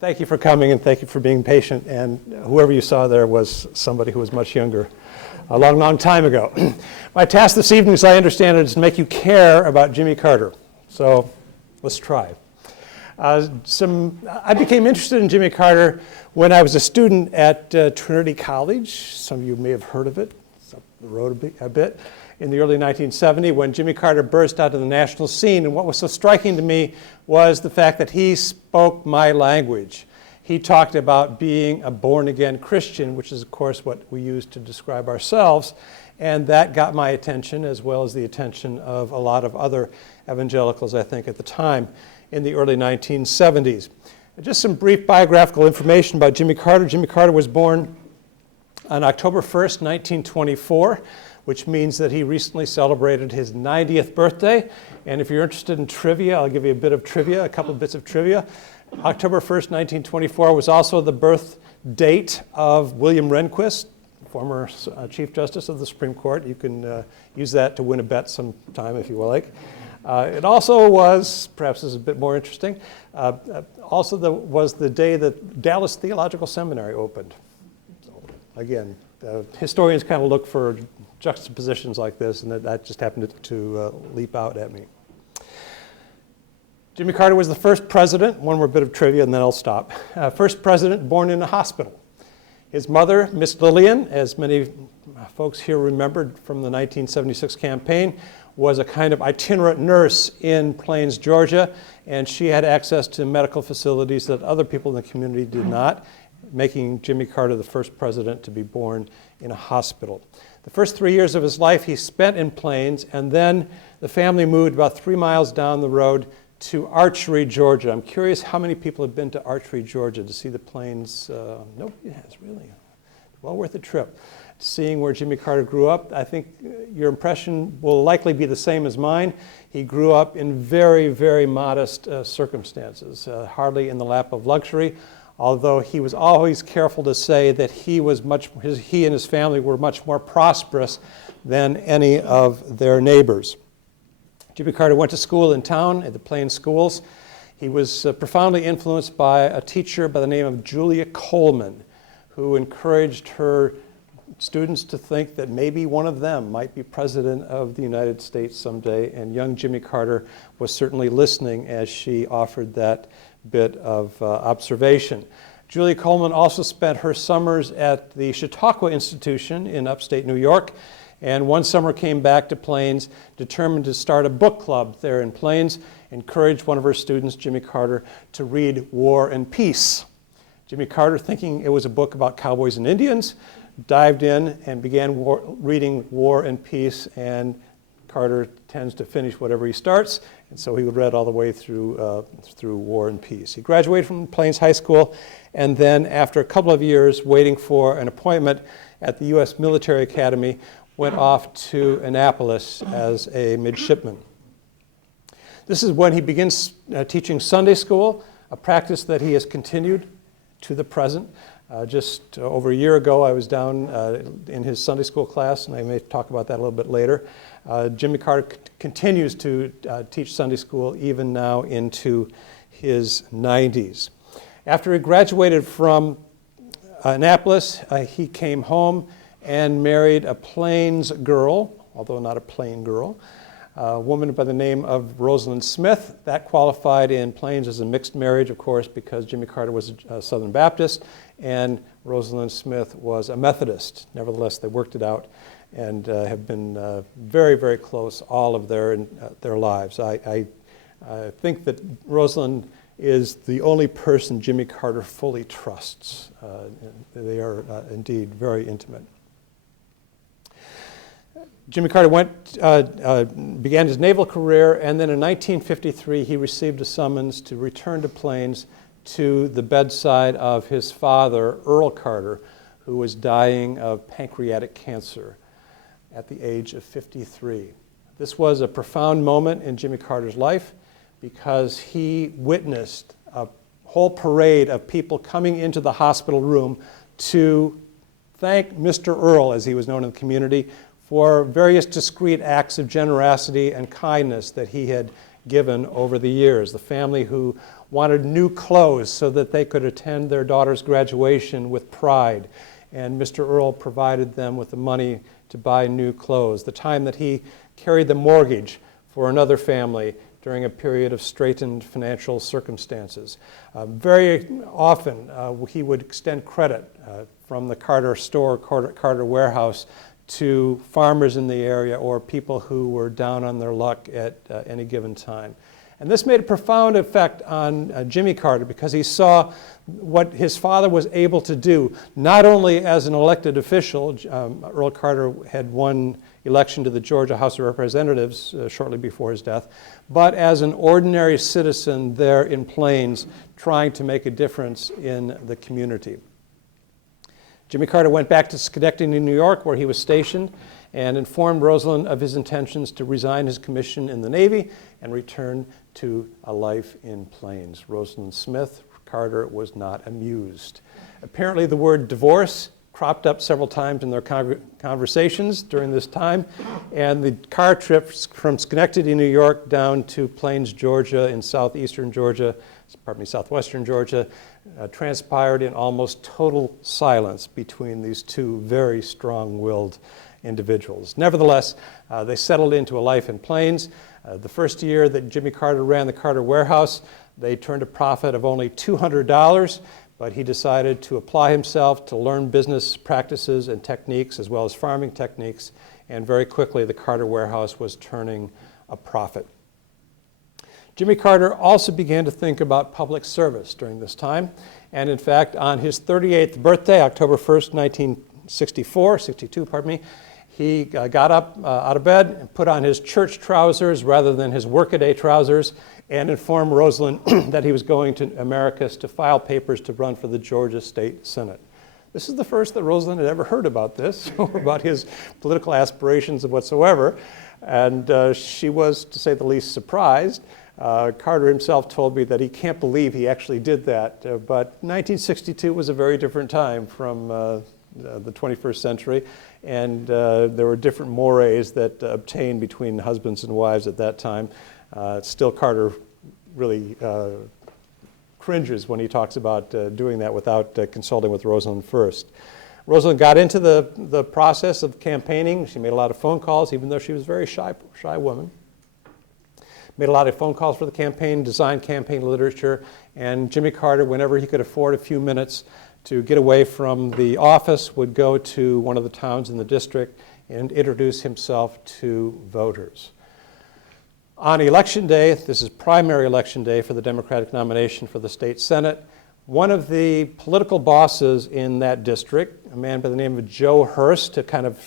Thank you for coming and thank you for being patient. And whoever you saw there was somebody who was much younger a long, long time ago. My task this evening, as I understand it, is to make you care about Jimmy Carter. So let's try. I became interested in Jimmy Carter when I was a student at Trinity College. Some of you may have heard of it. It's up the road a bit. In the early 1970s, when Jimmy Carter burst onto the national scene. And what was so striking to me was the fact that he spoke my language. He talked about being a born-again Christian, which is, of course, what we use to describe ourselves. And that got my attention, as well as the attention of a lot of other evangelicals, I think, at the time in the early 1970s. Just some brief biographical information about Jimmy Carter. Jimmy Carter was born on October 1st, 1924. Which means that he recently celebrated his 90th birthday. And if you're interested in trivia, I'll give you a bit of trivia, a couple of bits of trivia. October 1st, 1924 was also the birth date of William Rehnquist, former Chief Justice of the Supreme Court. You can use that to win a bet sometime if you like. It also was, perhaps this is a bit more interesting, was the day that Dallas Theological Seminary opened. So again, historians kind of look for juxtapositions like this, and that just happened to leap out at me. Jimmy Carter was the first president, one more bit of trivia and then I'll stop, first president born in a hospital. His mother, Miss Lillian, as many folks here remembered from the 1976 campaign, was a kind of itinerant nurse in Plains, Georgia, and she had access to medical facilities that other people in the community did not, making Jimmy Carter the first president to be born in a hospital. The first 3 years of his life he spent in Plains, and then the family moved about 3 miles down the road to Archery, Georgia. I'm curious how many people have been to Archery, Georgia to see the Plains. Nobody has, really. Well worth a trip. Seeing where Jimmy Carter grew up, I think your impression will likely be the same as mine. He grew up in very, very modest circumstances, hardly in the lap of luxury. Although he was always careful to say that he and his family were much more prosperous than any of their neighbors. Jimmy Carter went to school in town at the Plains schools. He was profoundly influenced by a teacher by the name of Julia Coleman, who encouraged her students to think that maybe one of them might be president of the United States someday, and young Jimmy Carter was certainly listening as she offered that bit of observation. Julia Coleman also spent her summers at the Chautauqua Institution in upstate New York, and one summer came back to Plains, determined to start a book club there in Plains, encouraged one of her students, Jimmy Carter, to read War and Peace. Jimmy Carter, thinking it was a book about cowboys and Indians, dived in and began reading War and Peace, and Carter tends to finish whatever he starts, and so he read all the way through War and Peace. He graduated from Plains High School, and then after a couple of years waiting for an appointment at the U.S. Military Academy, went off to Annapolis as a midshipman. This is when he begins teaching Sunday school, a practice that he has continued to the present. Just over a year ago, I was down in his Sunday school class, and I may talk about that a little bit later. Jimmy Carter continues to teach Sunday school even now into his 90s. After he graduated from Annapolis, he came home and married a Plains girl, although not a plain girl, a woman by the name of Rosalind Smith. That qualified in Plains as a mixed marriage, of course, because Jimmy Carter was a Southern Baptist and Rosalind Smith was a Methodist. Nevertheless, they worked it out and have been very, very close all of their lives. I think that Rosalind is the only person Jimmy Carter fully trusts. They are indeed very intimate. Jimmy Carter began his naval career, and then in 1953 he received a summons to return to Plains to the bedside of his father, Earl Carter, who was dying of pancreatic cancer at the age of 53. This was a profound moment in Jimmy Carter's life because he witnessed a whole parade of people coming into the hospital room to thank Mr. Earl, as he was known in the community, for various discreet acts of generosity and kindness that he had given over the years. The family who wanted new clothes so that they could attend their daughter's graduation with pride. And Mr. Earl provided them with the money to buy new clothes. The time that he carried the mortgage for another family during a period of straitened financial circumstances. Very often, he would extend credit from the Carter store, Carter warehouse, to farmers in the area or people who were down on their luck at any given time. And this made a profound effect on Jimmy Carter because he saw what his father was able to do, not only as an elected official. Earl Carter had won election to the Georgia House of Representatives shortly before his death, but as an ordinary citizen there in Plains trying to make a difference in the community. Jimmy Carter went back to Schenectady, New York, where he was stationed, and informed Rosalynn of his intentions to resign his commission in the Navy and return to a life in Plains. Rosalynn Smith Carter was not amused. Apparently the word divorce cropped up several times in their conversations during this time, and the car trips from Schenectady, New York down to Plains, Georgia in southwestern Georgia transpired in almost total silence between these two very strong-willed individuals. Nevertheless, they settled into a life in Plains. The first year that Jimmy Carter ran the Carter warehouse, they turned a profit of only $200, but he decided to apply himself to learn business practices and techniques as well as farming techniques, and very quickly the Carter warehouse was turning a profit. Jimmy Carter also began to think about public service during this time, and in fact, on his 38th birthday, October 1st, 1962, he got up out of bed and put on his church trousers rather than his workaday trousers and informed Rosalynn that he was going to Americus to file papers to run for the Georgia State Senate. This is the first that Rosalynn had ever heard about this, or about his political aspirations whatsoever, and she was, to say the least, surprised. Carter himself told me that he can't believe he actually did that, but 1962 was a very different time from the 21st century, and there were different mores that obtained between husbands and wives at that time. Still, Carter really cringes when he talks about doing that without consulting with Rosalynn first. Rosalynn got into the process of campaigning. She made a lot of phone calls, even though she was a very shy woman. Made a lot of phone calls for the campaign, designed campaign literature, and Jimmy Carter, whenever he could afford a few minutes to get away from the office, would go to one of the towns in the district and introduce himself to voters. On election day, this is primary election day for the Democratic nomination for the state Senate, one of the political bosses in that district, a man by the name of Joe Hearst, a kind of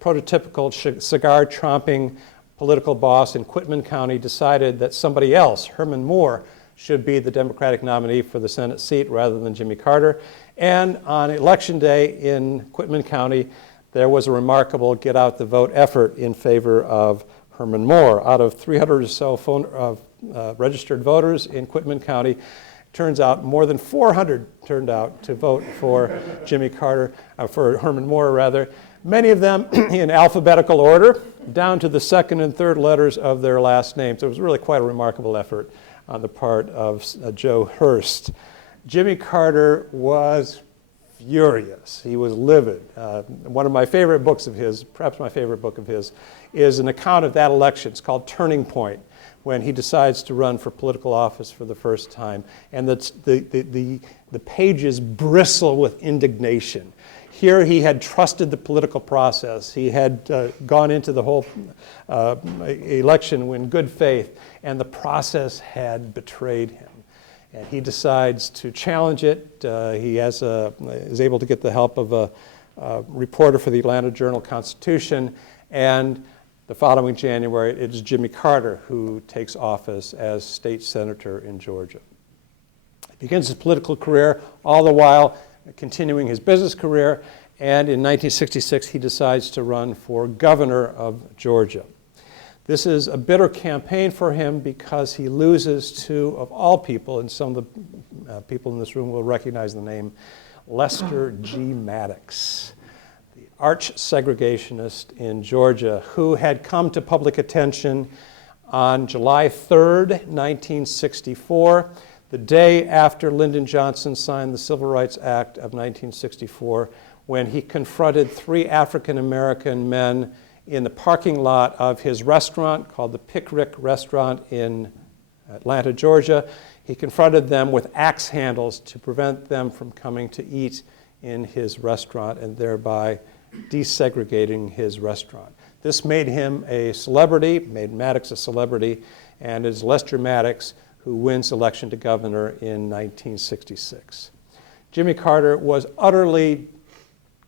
prototypical cigar-chomping political boss in Quitman County, decided that somebody else, Herman Moore, should be the Democratic nominee for the Senate seat rather than Jimmy Carter. And on election day in Quitman County, there was a remarkable get-out-the-vote effort in favor of Herman Moore. Out of 300 or so registered voters in Quitman County, turns out more than 400 turned out to vote for Jimmy Carter, for Herman Moore rather, many of them in alphabetical order, down to the second and third letters of their last names. So it was really quite a remarkable effort on the part of Joe Hearst. Jimmy Carter was furious. He was livid. One of my favorite books of his, perhaps my favorite book of his, is an account of that election. It's called Turning Point, when he decides to run for political office for the first time. And the pages bristle with indignation. Here he had trusted the political process. He had gone into the whole election in good faith, and the process had betrayed him. And he decides to challenge it. He is able to get the help of a reporter for the Atlanta Journal-Constitution, and the following January, it is Jimmy Carter who takes office as state senator in Georgia. He begins his political career, all the while continuing his business career, and in 1966 he decides to run for governor of Georgia. This is a bitter campaign for him because he loses to, of all people, and some of the people in this room will recognize the name, Lester G. Maddox, the arch segregationist in Georgia, who had come to public attention on July 3rd, 1964. the day after Lyndon Johnson signed the Civil Rights Act of 1964, when he confronted 3 African-American men in the parking lot of his restaurant called the Pickrick Restaurant in Atlanta, Georgia. He confronted them with axe handles to prevent them from coming to eat in his restaurant and thereby desegregating his restaurant. This made him a celebrity, made Maddox a celebrity, and it is Lester Maddox who wins election to governor in 1966. Jimmy Carter was utterly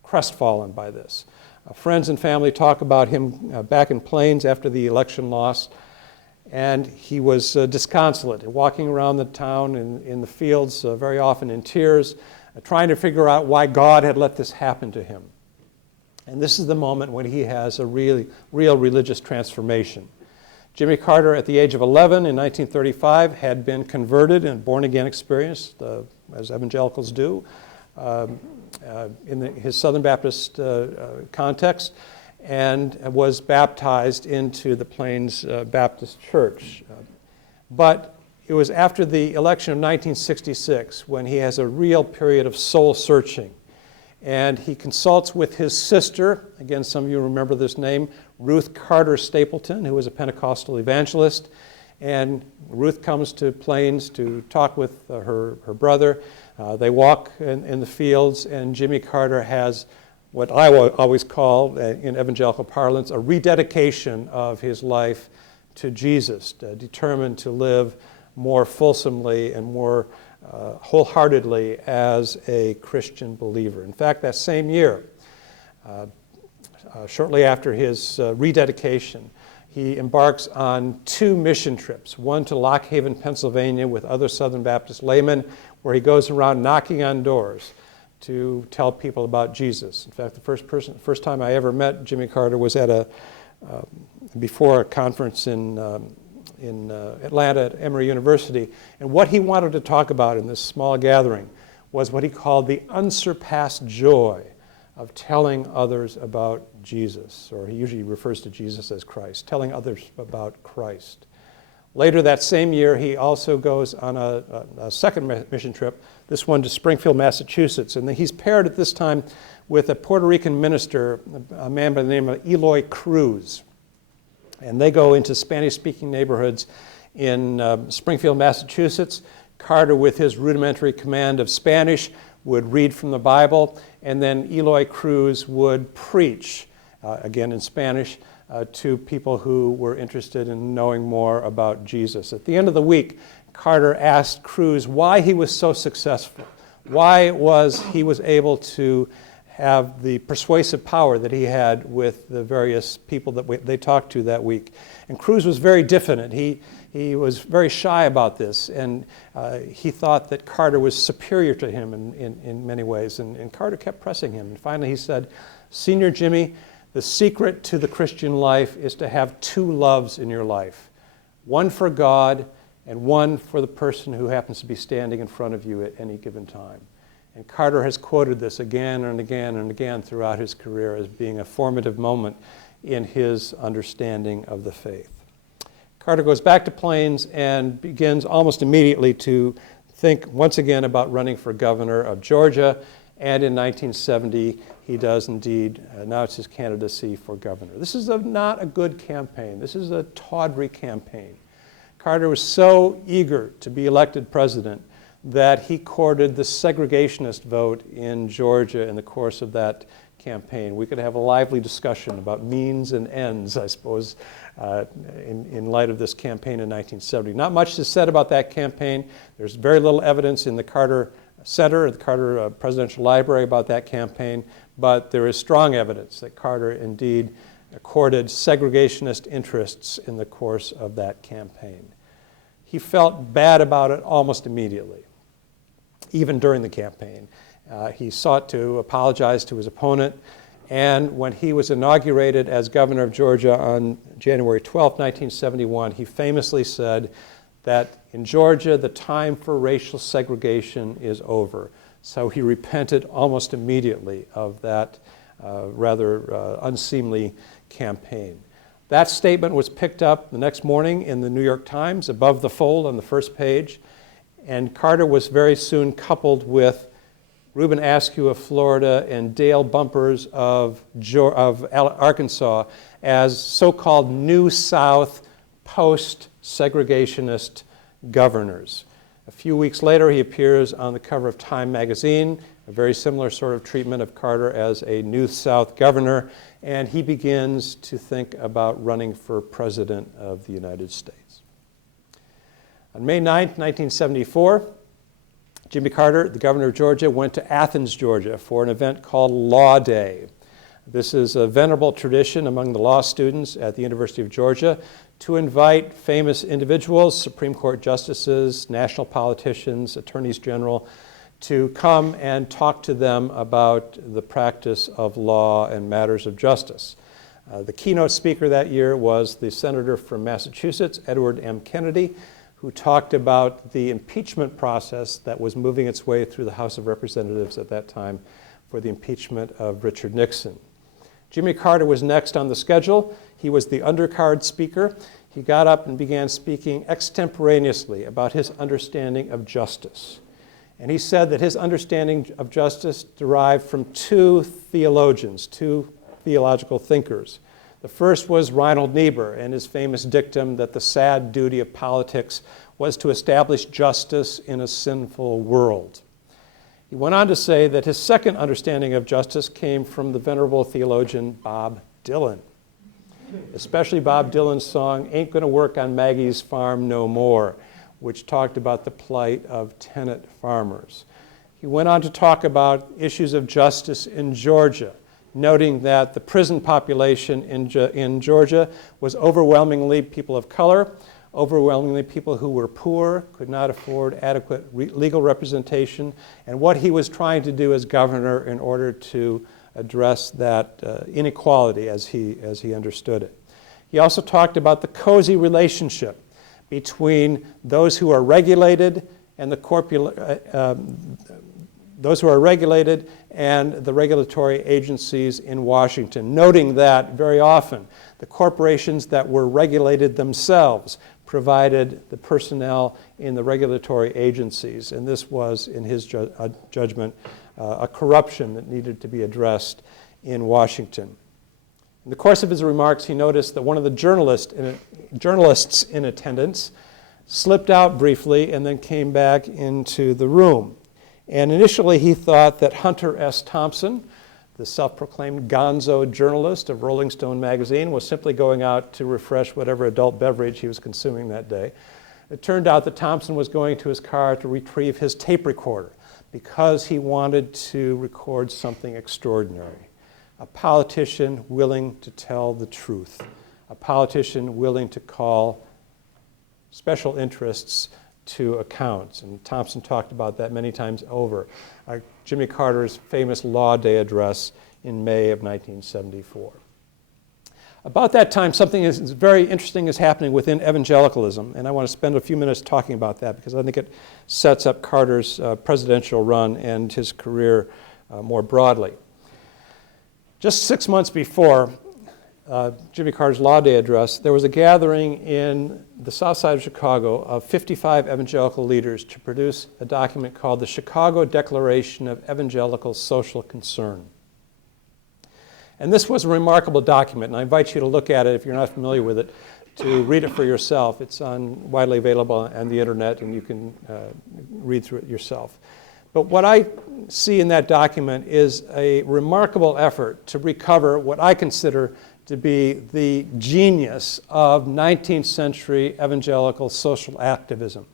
crestfallen by this. Friends and family talk about him back in Plains after the election loss, and he was disconsolate, walking around the town in the fields, very often in tears, trying to figure out why God had let this happen to him. And this is the moment when he has a real religious transformation. Jimmy Carter, at the age of 11 in 1935, had been converted in a born-again experience, as evangelicals do, in his Southern Baptist context, and was baptized into the Plains Baptist Church. But it was after the election of 1966 when he has a real period of soul searching. And he consults with his sister, again, some of you remember this name, Ruth Carter Stapleton, who was a Pentecostal evangelist. And Ruth comes to Plains to talk with her brother. They walk in the fields, and Jimmy Carter has what I always call, in evangelical parlance, a rededication of his life to Jesus, determined to live more fulsomely and more wholeheartedly as a Christian believer. In fact, that same year, shortly after his rededication, he embarks on 2 mission trips, one to Lock Haven, Pennsylvania with other Southern Baptist laymen, where he goes around knocking on doors to tell people about Jesus. In fact, the first time I ever met Jimmy Carter was at before a conference in Atlanta at Emory University. And what he wanted to talk about in this small gathering was what he called the unsurpassed joy of telling others about Jesus, or he usually refers to Jesus as Christ, telling others about Christ. Later that same year, he also goes on a second mission trip, this one to Springfield, Massachusetts. And he's paired at this time with a Puerto Rican minister, a man by the name of Eloy Cruz. And they go into Spanish-speaking neighborhoods in Springfield, Massachusetts. Carter, with his rudimentary command of Spanish, would read from the Bible, and then Eloy Cruz would preach, again in Spanish, to people who were interested in knowing more about Jesus. At the end of the week, Carter asked Cruz why he was so successful, why he was able to have the persuasive power that he had with the various people that they talked to that week. And Cruz was very diffident. He was very shy about this, and he thought that Carter was superior to him in many ways. And Carter kept pressing him. And finally he said, "Senior Jimmy, the secret to the Christian life is to have 2 loves in your life, one for God and one for the person who happens to be standing in front of you at any given time." And Carter has quoted this again and again and again throughout his career as being a formative moment in his understanding of the faith. Carter goes back to Plains and begins almost immediately to think once again about running for governor of Georgia. And in 1970, he does indeed announce his candidacy for governor. This is not a good campaign. This is a tawdry campaign. Carter was so eager to be elected president that he courted the segregationist vote in Georgia in the course of that campaign. We could have a lively discussion about means and ends, I suppose, in light of this campaign in 1970. Not much is said about that campaign. There's very little evidence in the Carter Center, the Carter Presidential Library about that campaign, but there is strong evidence that Carter indeed courted segregationist interests in the course of that campaign. He felt bad about it almost immediately, even during the campaign. He sought to apologize to his opponent, and when he was inaugurated as governor of Georgia on January 12, 1971, he famously said that in Georgia, the time for racial segregation is over. So he repented almost immediately of that rather unseemly campaign. That statement was picked up the next morning in the New York Times, above the fold on the first page, And Carter was very soon coupled with Reuben Askew of Florida and Dale Bumpers of Arkansas as so-called New South post-segregationist governors. A few weeks later, he appears on the cover of Time magazine, a very similar sort of treatment of Carter as a New South governor, and he begins to think about running for president of the United States. On May 9, 1974, Jimmy Carter, the governor of Georgia, went to Athens, Georgia for an event called Law Day. This is a venerable tradition among the law students at the University of Georgia to invite famous individuals, Supreme Court justices, national politicians, attorneys general, to come and talk to them about the practice of law and matters of justice. The keynote speaker that year was the senator from Massachusetts, Edward M. Kennedy, who talked about the impeachment process that was moving its way through the House of Representatives at that time for the impeachment of Richard Nixon. Jimmy Carter was next on the schedule. He was the undercard speaker. He got up and began speaking extemporaneously about his understanding of justice. And he said that his understanding of justice derived from two theologians, two theological thinkers. The first was Reinhold Niebuhr and his famous dictum that the sad duty of politics was to establish justice in a sinful world. He went on to say that his second understanding of justice came from the venerable theologian Bob Dylan, especially Bob Dylan's song, "Ain't Gonna Work on Maggie's Farm No More," which talked about the plight of tenant farmers. He went on to talk about issues of justice in Georgia, noting that the prison population in Georgia was overwhelmingly people of color, overwhelmingly people who were poor, could not afford adequate legal representation, and what he was trying to do as governor in order to address that inequality as he understood it. He also talked about the cozy relationship between those who are regulated and the regulatory agencies in Washington, noting that very often the corporations that were regulated themselves provided the personnel in the regulatory agencies, and this was, in his judgment, a corruption that needed to be addressed in Washington. In the course of his remarks, he noticed that one of the journalists in attendance slipped out briefly and then came back into the room. And initially he thought that Hunter S. Thompson, the self-proclaimed gonzo journalist of Rolling Stone magazine, was simply going out to refresh whatever adult beverage he was consuming that day. It turned out that Thompson was going to his car to retrieve his tape recorder because he wanted to record something extraordinary. A politician willing to tell the truth. A politician willing to call special interests to account. And Thompson talked about that many times over. Jimmy Carter's famous Law Day address in May of 1974. About that time, something very interesting is happening within evangelicalism, and I want to spend a few minutes talking about that because I think it sets up Carter's presidential run and his career more broadly. Just 6 months before Jimmy Carter's Law Day address, there was a gathering in the south side of Chicago of 55 evangelical leaders to produce a document called the Chicago Declaration of Evangelical Social Concern. And this was a remarkable document, and I invite you to look at it if you're not familiar with it, to read it for yourself. It's widely available on the internet, and you can read through it yourself. But what I see in that document is a remarkable effort to recover what I consider to be the genius of 19th century evangelical social activism.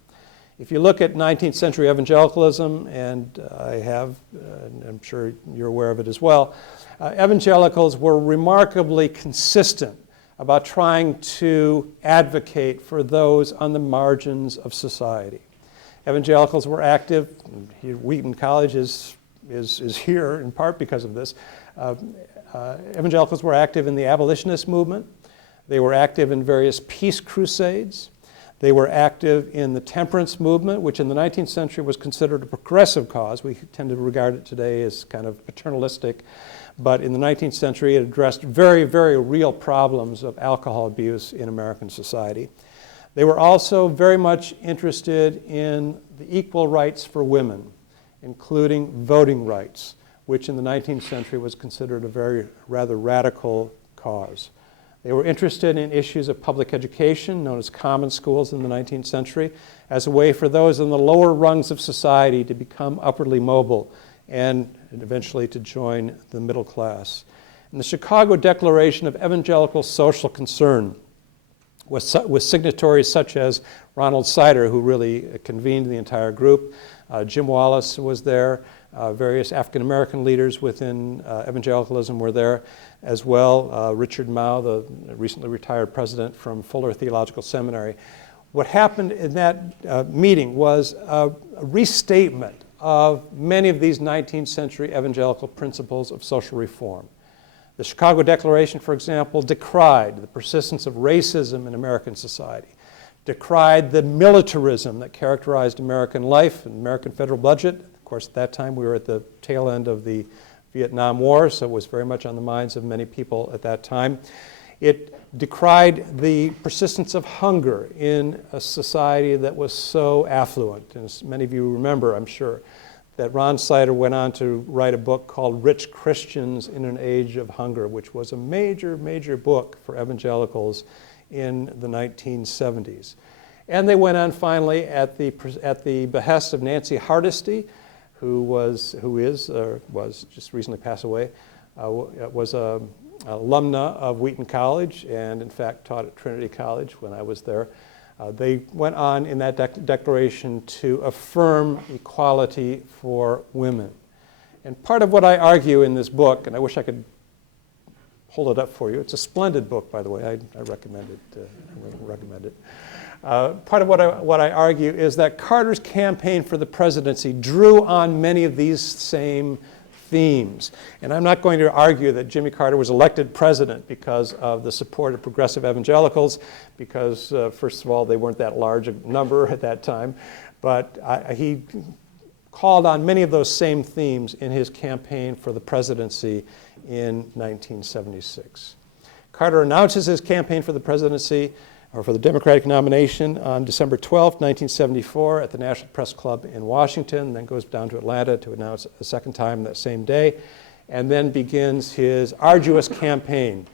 If you look at 19th century evangelicalism, and I have, and I'm sure you're aware of it as well, evangelicals were remarkably consistent about trying to advocate for those on the margins of society. Evangelicals were active. Wheaton College is here in part because of this. Evangelicals were active in the abolitionist movement. They were active in various peace crusades. They were active in the temperance movement, which in the 19th century was considered a progressive cause. We tend to regard it today as kind of paternalistic. But in the 19th century, it addressed very, very real problems of alcohol abuse in American society. They were also very much interested in the equal rights for women, including voting rights, which in the 19th century was considered a rather radical cause. They were interested in issues of public education, known as common schools in the 19th century, as a way for those in the lower rungs of society to become upwardly mobile and eventually to join the middle class. And the Chicago Declaration of Evangelical Social Concern, with signatories such as Ronald Sider, who really convened the entire group. Jim Wallace was there. Various African-American leaders within evangelicalism were there as well. Richard Mao, the recently retired president from Fuller Theological Seminary. What happened in that meeting was a restatement of many of these 19th century evangelical principles of social reform. The Chicago Declaration, for example, decried the persistence of racism in American society, decried the militarism that characterized American life and American federal budget. Of course, at that time we were at the tail end of the Vietnam War, so it was very much on the minds of many people at that time. It decried the persistence of hunger in a society that was so affluent. And as many of you remember, I'm sure, that Ron Sider went on to write a book called Rich Christians in an Age of Hunger, which was a major, major book for evangelicals in the 1970s. And they went on finally at the behest of Nancy Hardesty, who was just recently passed away, was an alumna of Wheaton College and in fact taught at Trinity College when I was there. They went on in that declaration to affirm equality for women. And part of what I argue in this book, and I wish I could hold it up for you. It's a splendid book, by the way. I recommend it. Part of what I argue is that Carter's campaign for the presidency drew on many of these same themes. And I'm not going to argue that Jimmy Carter was elected president because of the support of progressive evangelicals, because first of all, they weren't that large a number at that time. But he called on many of those same themes in his campaign for the presidency in 1976. Carter announces his campaign for the presidency, or for the Democratic nomination, on December 12, 1974 at the National Press Club in Washington, then goes down to Atlanta to announce a second time that same day, and then begins his arduous campaign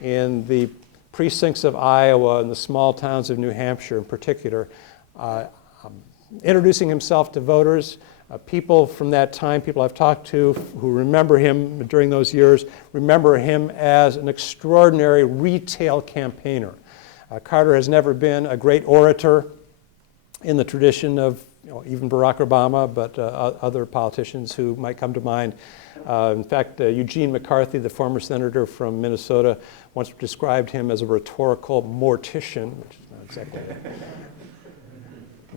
in the precincts of Iowa and the small towns of New Hampshire in particular, introducing himself to voters. People from that time, people I've talked to who remember him during those years, remember him as an extraordinary retail campaigner. Carter has never been a great orator in the tradition of even Barack Obama, but other politicians who might come to mind. In fact, Eugene McCarthy, the former senator from Minnesota, once described him as a rhetorical mortician, which is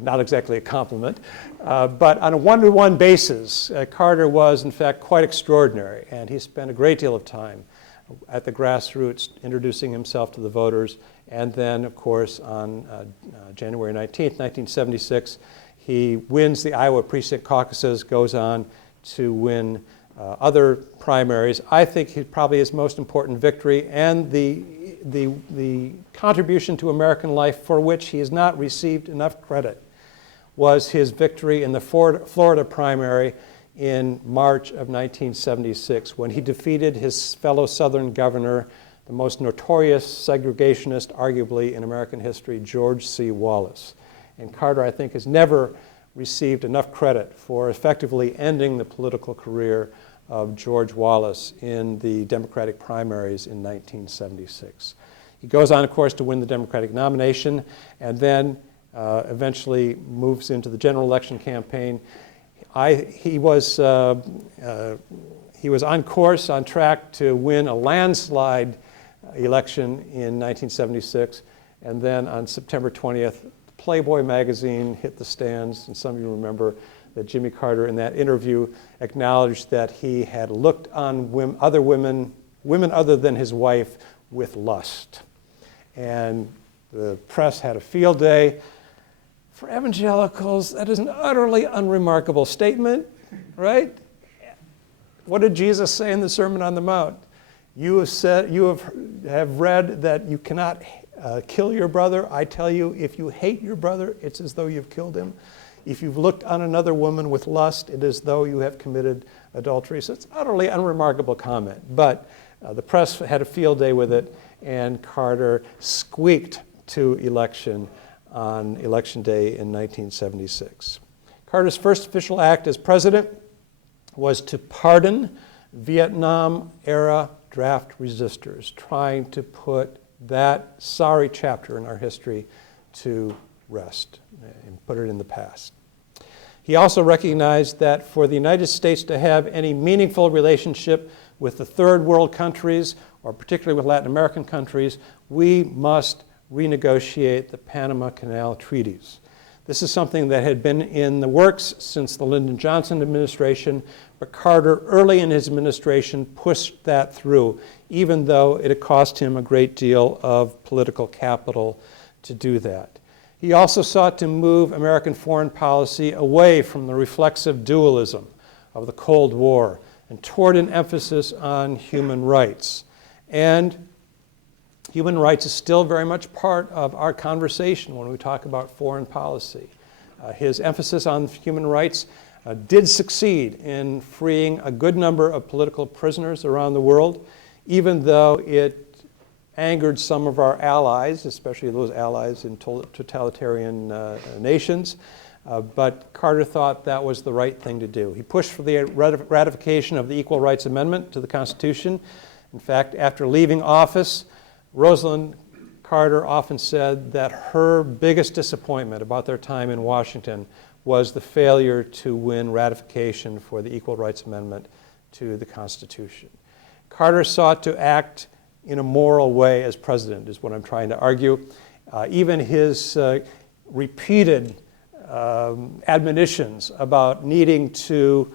not exactly a compliment. But on a one-to-one basis, Carter was, in fact, quite extraordinary, and he spent a great deal of time at the grassroots introducing himself to the voters. And then, of course, on January 19th, 1976, he wins the Iowa precinct caucuses, goes on to win other primaries. I think probably his most important victory and the contribution to American life for which he has not received enough credit was his victory in the Florida primary in March of 1976, when he defeated his fellow Southern governor, the most notorious segregationist, arguably, in American history, George C. Wallace. And Carter, I think, has never received enough credit for effectively ending the political career of George Wallace in the Democratic primaries in 1976. He goes on, of course, to win the Democratic nomination, and then eventually moves into the general election campaign. He was on course, on track to win a landslide election in 1976, and then on September 20th, Playboy magazine hit the stands, and some of you remember that Jimmy Carter in that interview acknowledged that he had looked on other women other than his wife, with lust. And the press had a field day. For evangelicals, that is an utterly unremarkable statement, right? What did Jesus say in the Sermon on the Mount? You have read that you cannot Kill your brother. I tell you, if you hate your brother, it's as though you've killed him. If you've looked on another woman with lust, it is as though you have committed adultery. So it's an utterly unremarkable comment. But the press had a field day with it, and Carter squeaked to election on Election Day in 1976. Carter's first official act as president was to pardon Vietnam-era draft resistors, trying to put that sorry chapter in our history to rest and put it in the past. He also recognized that for the United States to have any meaningful relationship with the third world countries, or particularly with Latin American countries, we must renegotiate the Panama Canal treaties. This is something that had been in the works since the Lyndon Johnson administration, but Carter, early in his administration, pushed that through, even though it had cost him a great deal of political capital to do that. He also sought to move American foreign policy away from the reflexive dualism of the Cold War and toward an emphasis on human rights. And human rights is still very much part of our conversation when we talk about foreign policy. His emphasis on human rights did succeed in freeing a good number of political prisoners around the world, even though it angered some of our allies, especially those allies in totalitarian nations. But Carter thought that was the right thing to do. He pushed for the ratification of the Equal Rights Amendment to the Constitution. In fact, after leaving office, Rosalind Carter often said that her biggest disappointment about their time in Washington was the failure to win ratification for the Equal Rights Amendment to the Constitution. Carter sought to act in a moral way as president, is what I'm trying to argue. Even his repeated admonitions about needing to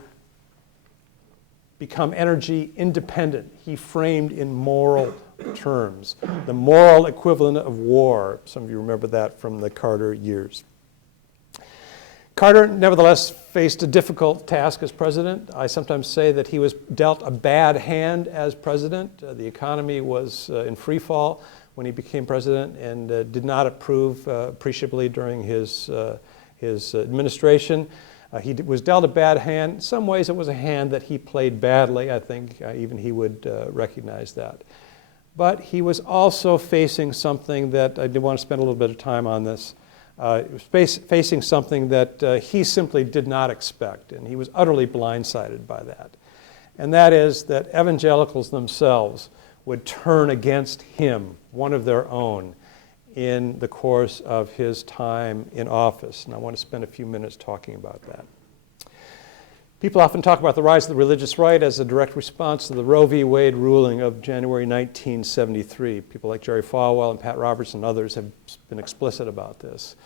become energy independent, he framed in moral terms, the moral equivalent of war. Some of you remember that from the Carter years. Carter, nevertheless, faced a difficult task as president. I sometimes say that he was dealt a bad hand as president. The economy was in free fall when he became president and did not improve appreciably during his administration. He was dealt a bad hand. In some ways, it was a hand that he played badly. I think even he would recognize that. But he was also facing something that I did want to spend a little bit of time on this. He was facing something that he simply did not expect, and he was utterly blindsided by that. And that is that evangelicals themselves would turn against him, one of their own, in the course of his time in office. And I want to spend a few minutes talking about that. People often talk about the rise of the religious right as a direct response to the Roe v. Wade ruling of January 1973. People like Jerry Falwell and Pat Roberts and others have been explicit about this.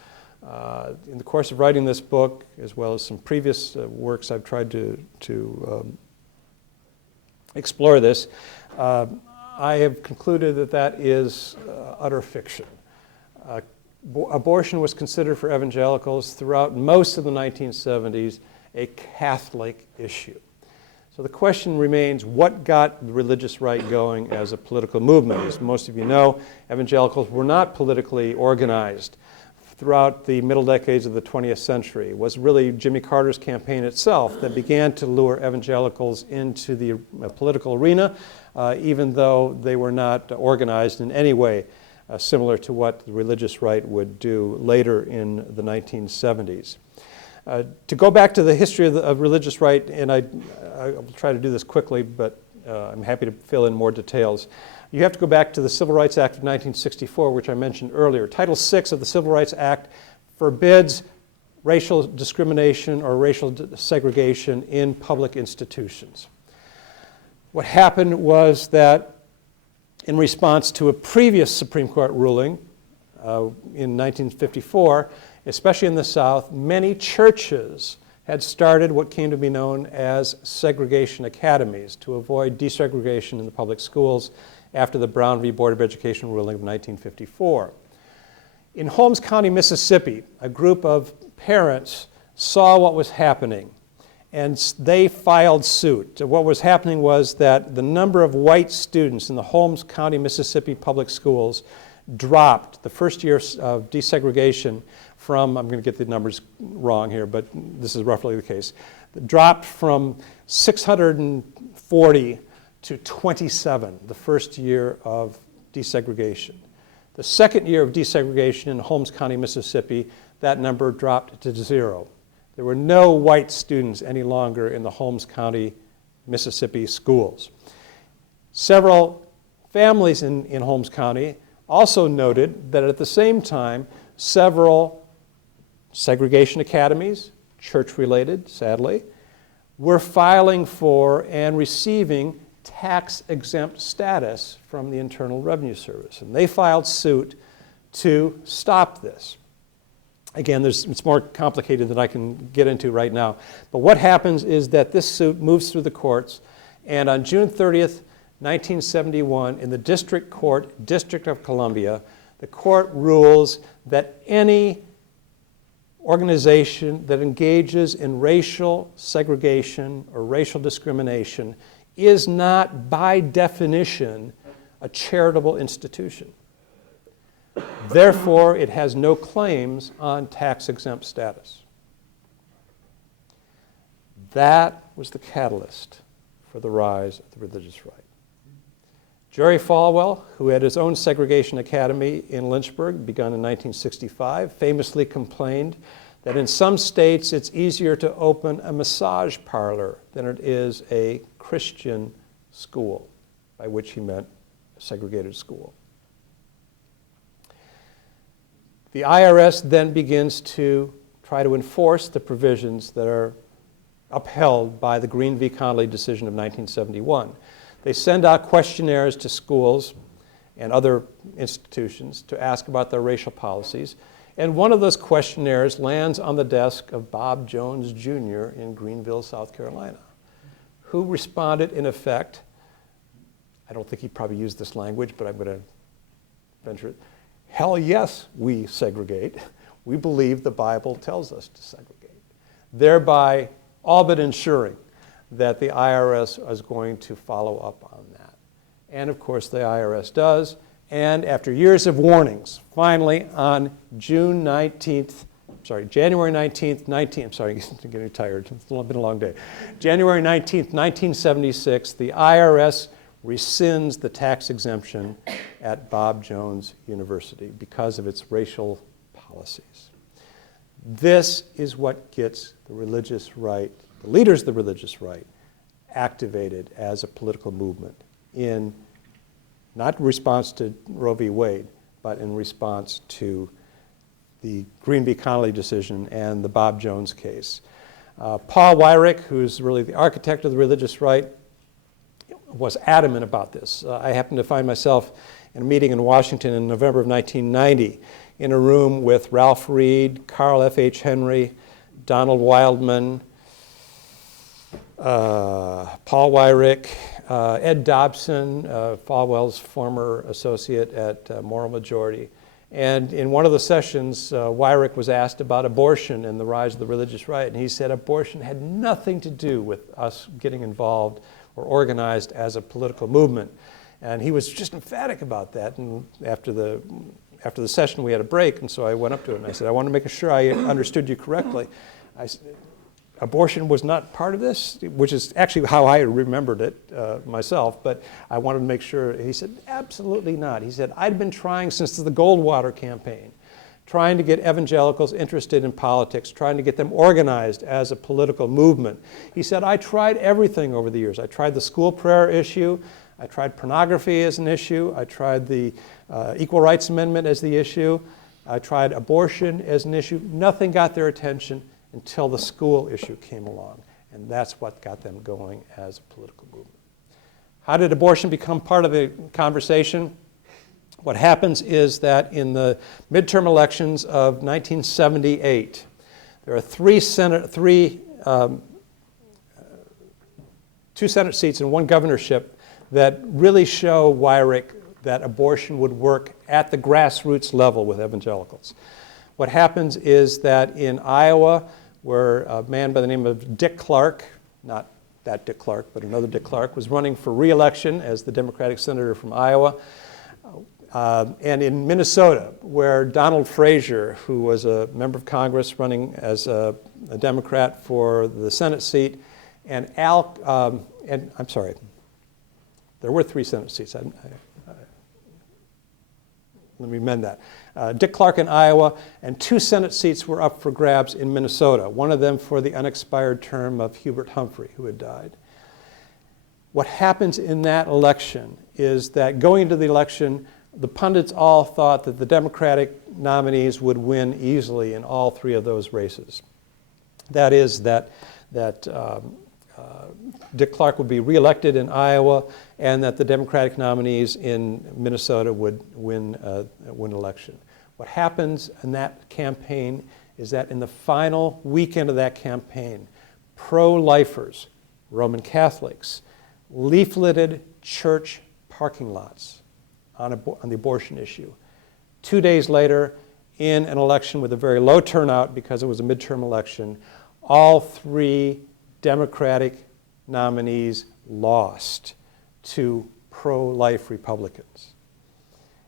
In the course of writing this book, as well as some previous works, I've tried to explore this. I have concluded that that is utter fiction. Abortion was considered for evangelicals throughout most of the 1970s a Catholic issue. So the question remains, what got the religious right going as a political movement? As most of you know, evangelicals were not politically organized throughout the middle decades of the 20th century. It was really Jimmy Carter's campaign itself that began to lure evangelicals into the political arena, even though they were not organized in any way similar to what the religious right would do later in the 1970s. To go back to the history of religious right, and I will try to do this quickly, but I'm happy to fill in more details. You have to go back to the Civil Rights Act of 1964, which I mentioned earlier. Title VI of the Civil Rights Act forbids racial discrimination or racial segregation in public institutions. What happened was that in response to a previous Supreme Court ruling in 1954, especially in the South, many churches had started what came to be known as segregation academies to avoid desegregation in the public schools after the Brown v. Board of Education ruling of 1954. In Holmes County, Mississippi, a group of parents saw what was happening, and they filed suit. What was happening was that the number of white students in the Holmes County, Mississippi public schools dropped, the first year of desegregation from, I'm going to get the numbers wrong here, but this is roughly the case, dropped from 640 to 27, the first year of desegregation. The second year of desegregation in Holmes County, Mississippi, that number dropped to 0. There were no white students any longer in the Holmes County, Mississippi schools. Several families in Holmes County also noted that at the same time, several segregation academies, church-related, sadly, were filing for and receiving tax-exempt status from the Internal Revenue Service. And they filed suit to stop this. Again, it's more complicated than I can get into right now. But what happens is that this suit moves through the courts, and on June 30th, 1971, in the District Court, District of Columbia, the court rules that any organization that engages in racial segregation or racial discrimination is not, by definition, a charitable institution. Therefore, it has no claims on tax-exempt status. That was the catalyst for the rise of the religious right. Jerry Falwell, who had his own segregation academy in Lynchburg, begun in 1965, famously complained that in some states it's easier to open a massage parlor than it is a Christian school, by which he meant a segregated school. The IRS then begins to try to enforce the provisions that are upheld by the Green v. Connolly decision of 1971. They send out questionnaires to schools and other institutions to ask about their racial policies. And one of those questionnaires lands on the desk of Bob Jones, Jr. in Greenville, South Carolina, who responded in effect, I don't think he probably used this language, but I'm going to venture it, hell yes, we segregate. We believe the Bible tells us to segregate, thereby all but ensuring that the IRS is going to follow up on that. And of course the IRS does, and after years of warnings, finally on January 19th, I'm getting tired, it's been a long day. January 19th, 1976, the IRS rescinds the tax exemption at Bob Jones University because of its racial policies. This is what gets the religious right, the leaders of the religious right, activated as a political movement in not response to Roe v. Wade, but in response to the Green v. Connolly decision and the Bob Jones case. Paul Weyrich, who's really the architect of the religious right, was adamant about this. I happened to find myself in a meeting in Washington in November of 1990 in a room with Ralph Reed, Carl F.H. Henry, Donald Wildman, Paul Weyrich, Ed Dobson, Falwell's former associate at Moral Majority. And in one of the sessions, Weyrich was asked about abortion and the rise of the religious right, and he said abortion had nothing to do with us getting involved or organized as a political movement. And he was just emphatic about that. And after the session, we had a break, and so I went up to him and I said, I want to make sure I understood you correctly. Abortion was not part of this, which is actually how I remembered it myself, but I wanted to make sure. He said, absolutely not. He said, I'd been trying since the Goldwater campaign, trying to get evangelicals interested in politics, trying to get them organized as a political movement. He said, I tried everything over the years. I tried the school prayer issue. I tried pornography as an issue. I tried the Equal Rights Amendment as the issue. I tried abortion as an issue. Nothing got their attention until the school issue came along. And that's what got them going as a political movement. How did abortion become part of the conversation? What happens is that in the midterm elections of 1978, there are two Senate seats and one governorship that really show Weyrich that abortion would work at the grassroots level with evangelicals. What happens is that in Iowa, where a man by the name of Dick Clark, not that Dick Clark, but another Dick Clark, was running for re-election as the Democratic senator from Iowa, And in Minnesota, where Donald Frazier, who was a member of Congress running as a Democrat for the Senate seat, and I'm sorry, there were 3 Senate seats. Let me amend that. Dick Clark in Iowa, and 2 Senate seats were up for grabs in Minnesota, one of them for the unexpired term of Hubert Humphrey, who had died. What happens in that election is that going into the election, the pundits all thought that the Democratic nominees would win easily in all 3 of those races. That is that Dick Clark would be reelected in Iowa, and that the Democratic nominees in Minnesota would win election. What happens in that campaign is that in the final weekend of that campaign, pro-lifers, Roman Catholics, leafleted church parking lots on the abortion issue. 2 days later, in an election with a very low turnout because it was a midterm election, all 3 Democratic nominees lost to pro-life Republicans.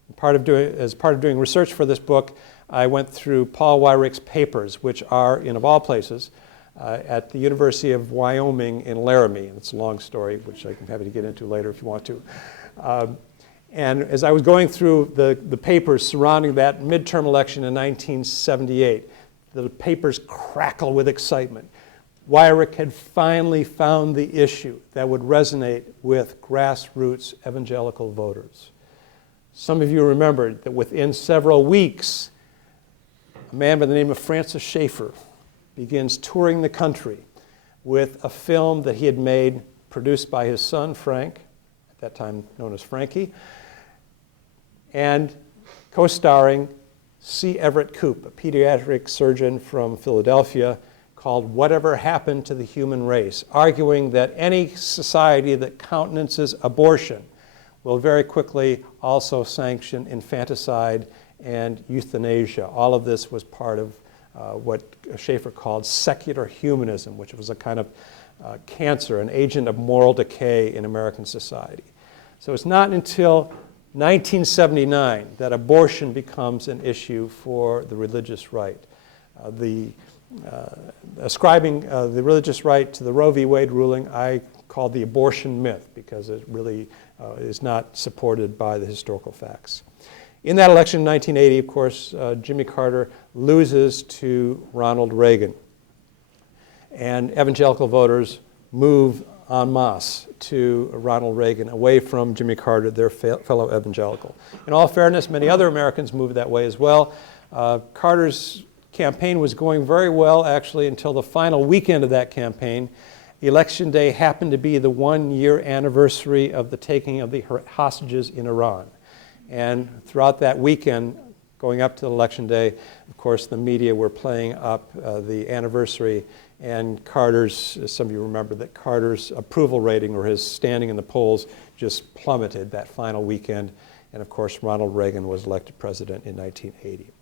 As part of doing research for this book, I went through Paul Weyrach's papers, which are, of all places, at the University of Wyoming in Laramie. It's a long story, which I'm happy to get into later if you want to. And as I was going through the papers surrounding that midterm election in 1978, the papers crackle with excitement. Weyrach had finally found the issue that would resonate with grassroots evangelical voters. Some of you remembered that within several weeks, a man by the name of Francis Schaeffer begins touring the country with a film that he had made, produced by his son, Frank, at that time known as Frankie, and co-starring C. Everett Koop, a pediatric surgeon from Philadelphia, called Whatever Happened to the Human Race, arguing that any society that countenances abortion will very quickly also sanction infanticide and euthanasia. All of this was part of what Schaeffer called secular humanism, which was a kind of cancer, an agent of moral decay in American society. So it's not until 1979 that abortion becomes an issue for the religious right. Ascribing the religious right to the Roe v. Wade ruling, I call the abortion myth, because it really is not supported by the historical facts. In that election in 1980, of course, Jimmy Carter loses to Ronald Reagan. And evangelical voters move en masse to Ronald Reagan, away from Jimmy Carter, their fellow evangelical. In all fairness, many other Americans moved that way as well. Carter's campaign was going very well, actually, until the final weekend of that campaign. Election day happened to be the 1-year anniversary of the taking of the hostages in Iran. And throughout that weekend, going up to election day, of course, the media were playing up the anniversary, and Carter's, some of you remember that Carter's approval rating, or his standing in the polls, just plummeted that final weekend. And of course, Ronald Reagan was elected president in 1980.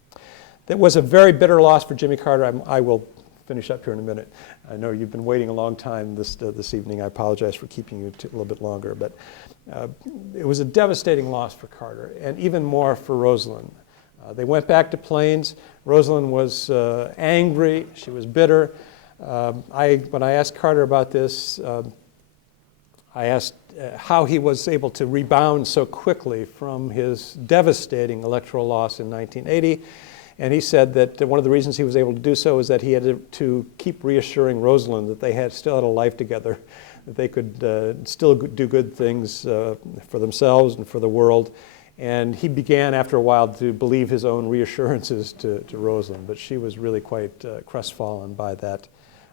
That was a very bitter loss for Jimmy Carter. I will finish up here in a minute. I know you've been waiting a long time this evening. I apologize for keeping you a little bit longer, but it was a devastating loss for Carter, and even more for Rosalynn. They went back to Plains. Rosalynn was angry. She was bitter. When I asked Carter about this, I asked how he was able to rebound so quickly from his devastating electoral loss in 1980. And he said that one of the reasons he was able to do so is that he had to keep reassuring Rosalynn that they still had a life together, that they could still do good things for themselves and for the world. And he began, after a while, to believe his own reassurances to Rosalynn, but she was really quite crestfallen by that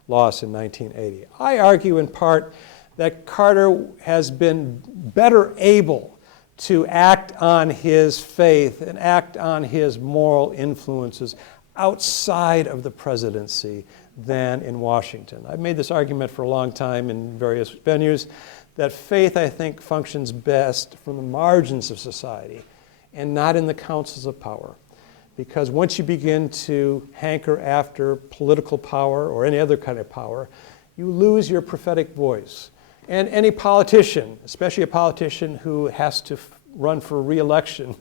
loss in 1980. I argue in part that Carter has been better able to act on his faith and act on his moral influences outside of the presidency than in Washington. I've made this argument for a long time in various venues, that faith, I think, functions best from the margins of society and not in the councils of power. Because once you begin to hanker after political power or any other kind of power, you lose your prophetic voice. And any politician, especially a politician who has to run for re-election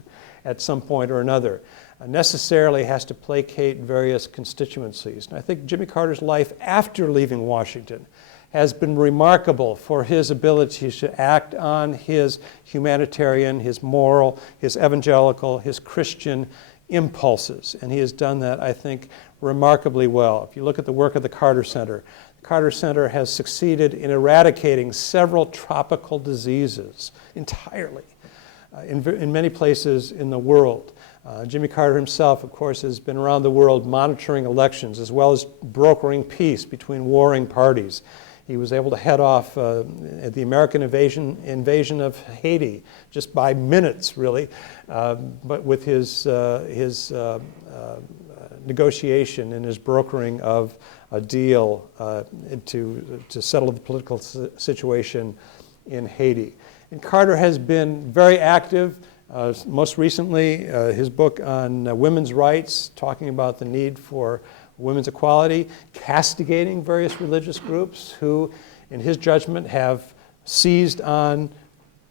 at some point or another, necessarily has to placate various constituencies. And I think Jimmy Carter's life after leaving Washington has been remarkable for his ability to act on his humanitarian, his moral, his evangelical, his Christian impulses. And he has done that, I think, remarkably well. If you look at the work of the Carter Center has succeeded in eradicating several tropical diseases entirely in many places in the world. Jimmy Carter himself, of course, has been around the world monitoring elections as well as brokering peace between warring parties. He was able to head off the American invasion of Haiti just by minutes, really, but with his negotiation and his brokering of a deal to settle the political situation in Haiti. And Carter has been very active. Most recently, his book on women's rights, talking about the need for women's equality, castigating various religious groups who, in his judgment, have seized on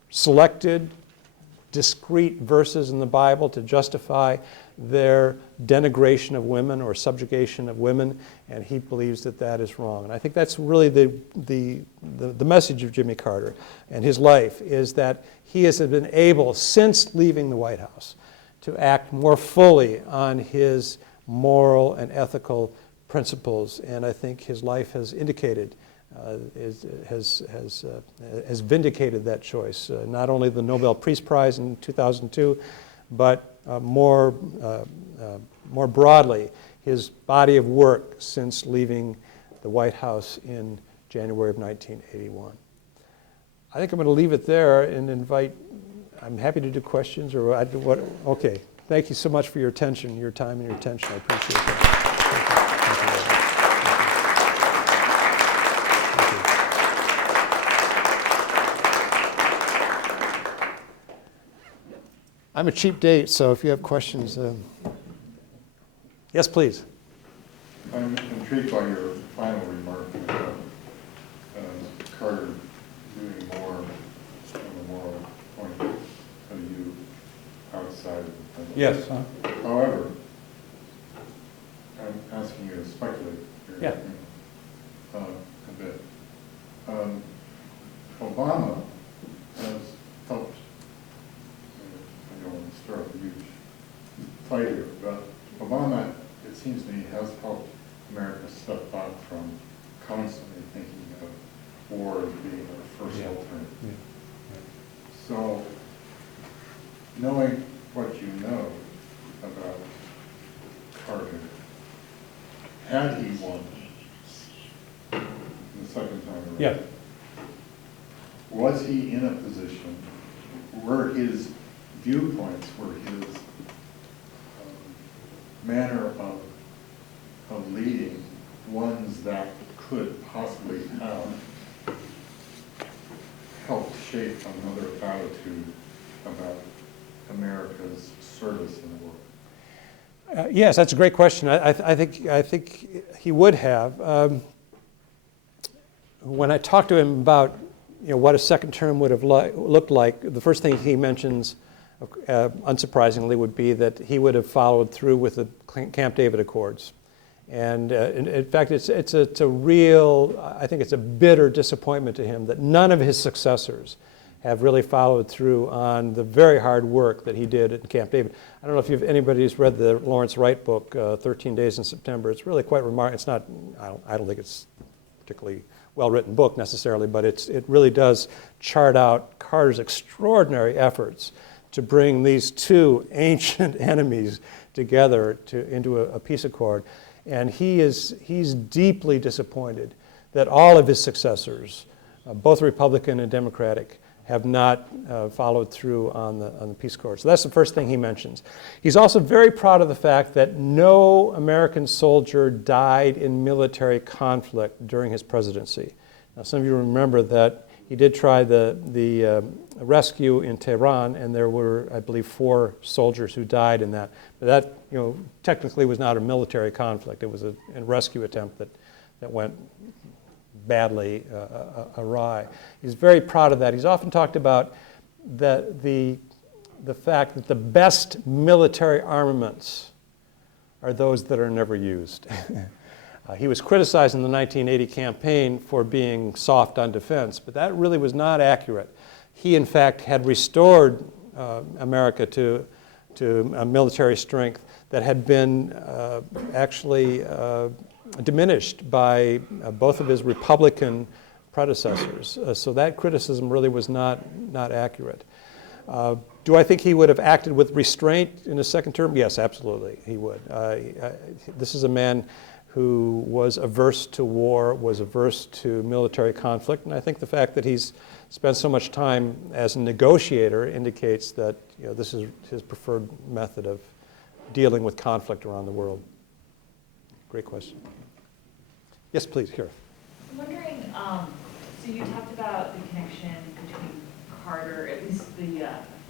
selected, discrete verses in the Bible to justify their denigration of women or subjugation of women, and he believes that that is wrong. And I think that's really the message of Jimmy Carter and his life, is that he has been able, since leaving the White House, to act more fully on his moral and ethical principles, and I think his life has indicated, has vindicated that choice. Not only the Nobel Peace Prize in 2002, but more broadly, his body of work since leaving the White House in January of 1981. I think I'm going to leave it there and invite, I'm happy to do questions or what. Okay. Thank you so much for your attention, your time and your attention. I appreciate that. Thank you. I'm a cheap date, so if you have questions. Yes, please. I'm intrigued by your final remark about Carter doing more from a moral point of view outside of the presidency. Yes. However, I'm asking you to speculate here a bit. Obama has helped, I don't want to start a huge fight here, but Obama, it seems to me, has helped America step back from constantly thinking of war as being our first alternative. Yeah. So, knowing what you know about Carter, had he won the second time around, Yeah. was he in a position, were his viewpoints, were his manner of leading ones that could possibly have helped shape another attitude about America's service in the world? Yes, that's a great question. I think he would have. When I talked to him about what a second term would have looked like, the first thing he mentions, unsurprisingly, would be that he would have followed through with the Camp David Accords. And in fact, it's a real, I think it's a bitter disappointment to him that none of his successors have really followed through on the very hard work that he did at Camp David. I don't know if anybody's read the Lawrence Wright book, 13 Days in September. It's really quite remarkable. It's not, I don't think it's a particularly well-written book necessarily, but it really does chart out Carter's extraordinary efforts to bring these two ancient enemies together into a peace accord. And he's deeply disappointed that all of his successors, both Republican and Democratic, have not followed through on the peace accord. So that's the first thing he mentions. He's also very proud of the fact that no American soldier died in military conflict during his presidency. Now, some of you remember that he did try the rescue in Tehran, and there were, I believe, 4 soldiers who died in that. But that, technically was not a military conflict. It was a rescue attempt that went badly awry. He's very proud of that. He's often talked about the the fact that the best military armaments are those that are never used. He was criticized in the 1980 campaign for being soft on defense, but that really was not accurate. He, in fact, had restored America to military strength that had been actually diminished by both of his Republican predecessors. So that criticism really was not accurate. Do I think he would have acted with restraint in his second term? Yes, absolutely, he would. This is a man who was averse to war, was averse to military conflict, and I think the fact that he's spent so much time as a negotiator indicates that this is his preferred method of dealing with conflict around the world. Great question. Yes, please, here. I'm wondering, so you talked about the connection between Carter, at least the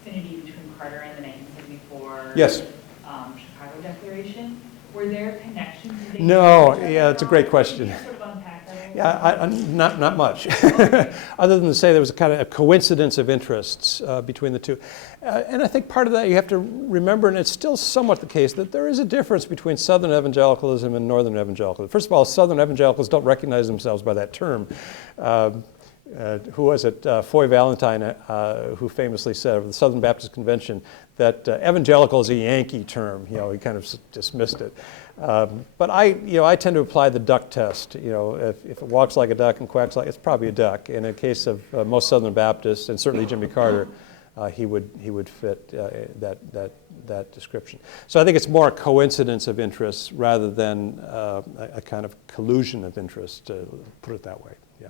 affinity between Carter and the 1974 Yes. Chicago Declaration. Were there connections? No, yeah, it's a great question. Can you sort of unpack that a little Yeah, not much, other than to say there was a kind of a coincidence of interests between the two. And I think part of that you have to remember, and it's still somewhat the case, that there is a difference between Southern evangelicalism and Northern evangelicalism. First of all, Southern evangelicals don't recognize themselves by that term. Who was it? Foy Valentine, who famously said of the Southern Baptist Convention that evangelical is a Yankee term. He kind of dismissed it. But I tend to apply the duck test. If it walks like a duck and quacks like, it's probably a duck. In the case of most Southern Baptists, and certainly Jimmy Carter, he would fit that description. So I think it's more a coincidence of interests rather than a kind of collusion of interest, to put it that way. Yeah.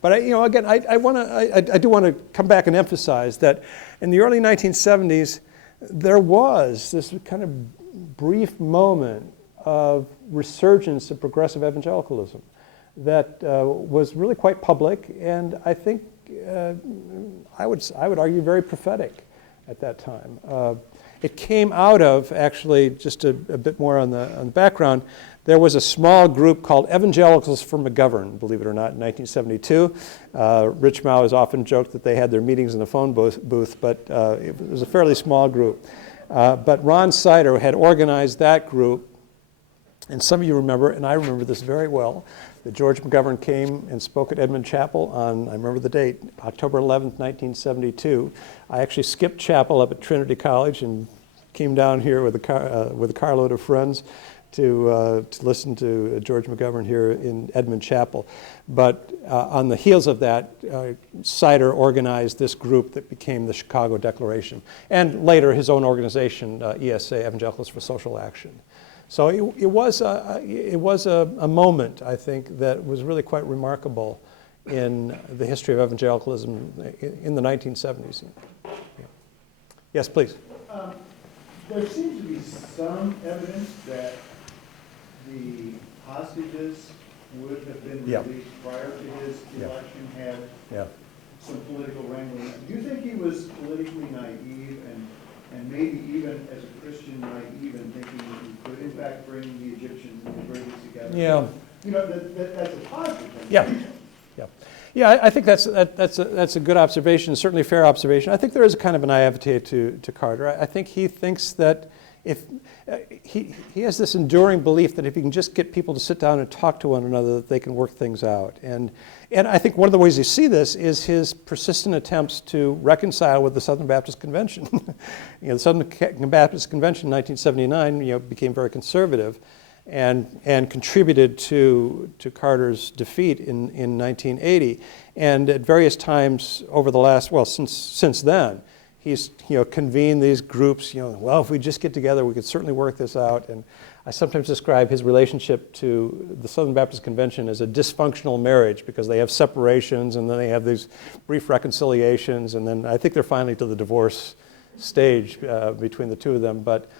But again, I do want to come back and emphasize that in the early 1970s, there was this kind of brief moment of resurgence of progressive evangelicalism that was really quite public, and I think I would argue very prophetic at that time. It came out of, actually, just a bit more on the background, there was a small group called Evangelicals for McGovern, believe it or not, in 1972. Rich Mao has often joked that they had their meetings in the phone booth, but it was a fairly small group. But Ron Sider had organized that group, and some of you remember, and I remember this very well, that George McGovern came and spoke at Edmund Chapel on, I remember the date, October 11th, 1972. I actually skipped chapel up at Trinity College and came down here with a carload of friends to listen to George McGovern here in Edmund Chapel. But on the heels of that, Sider organized this group that became the Chicago Declaration, and later his own organization, ESA, Evangelicals for Social Action. So it was a moment, I think, that was really quite remarkable in the history of evangelicalism in the 1970s. Yeah. Yes, please. There seems to be some evidence that the hostages would have been released prior to his election had some political wrangling. Do you think he was politically naive and maybe even as a Christian naive in thinking that he could in fact bring the Egyptians and the Israelis together? Yeah. That's a positive thing. Yeah, I think that's a good observation, certainly a fair observation. I think there is a kind of a naivete to Carter. I think he thinks that if he has this enduring belief that if he can just get people to sit down and talk to one another, that they can work things out. And I think one of the ways you see this is his persistent attempts to reconcile with the Southern Baptist Convention. The Southern Baptist Convention in 1979 became very conservative and contributed to Carter's defeat in 1980. And at various times over the last, since then, he's convened these groups, well, if we just get together, we could certainly work this out. And I sometimes describe his relationship to the Southern Baptist Convention as a dysfunctional marriage, because they have separations and then they have these brief reconciliations, and then I think they're finally to the divorce stage between the two of them. But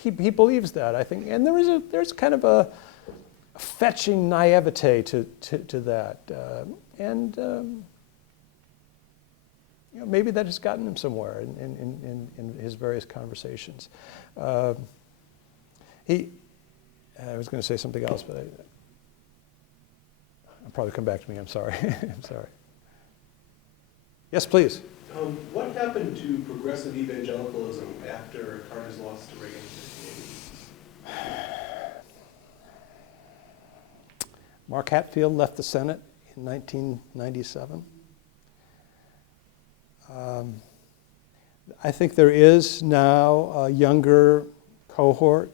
he believes that, I think, and there's kind of a fetching naivete to that, and maybe that has gotten him somewhere in his various conversations. I was going to say something else, but I'll probably come back to me. I'm sorry. I'm sorry. Yes, please. What happened to progressive evangelicalism after Carter's loss to Reagan in the 1980s? Mark Hatfield left the Senate in 1997. I think there is now a younger cohort.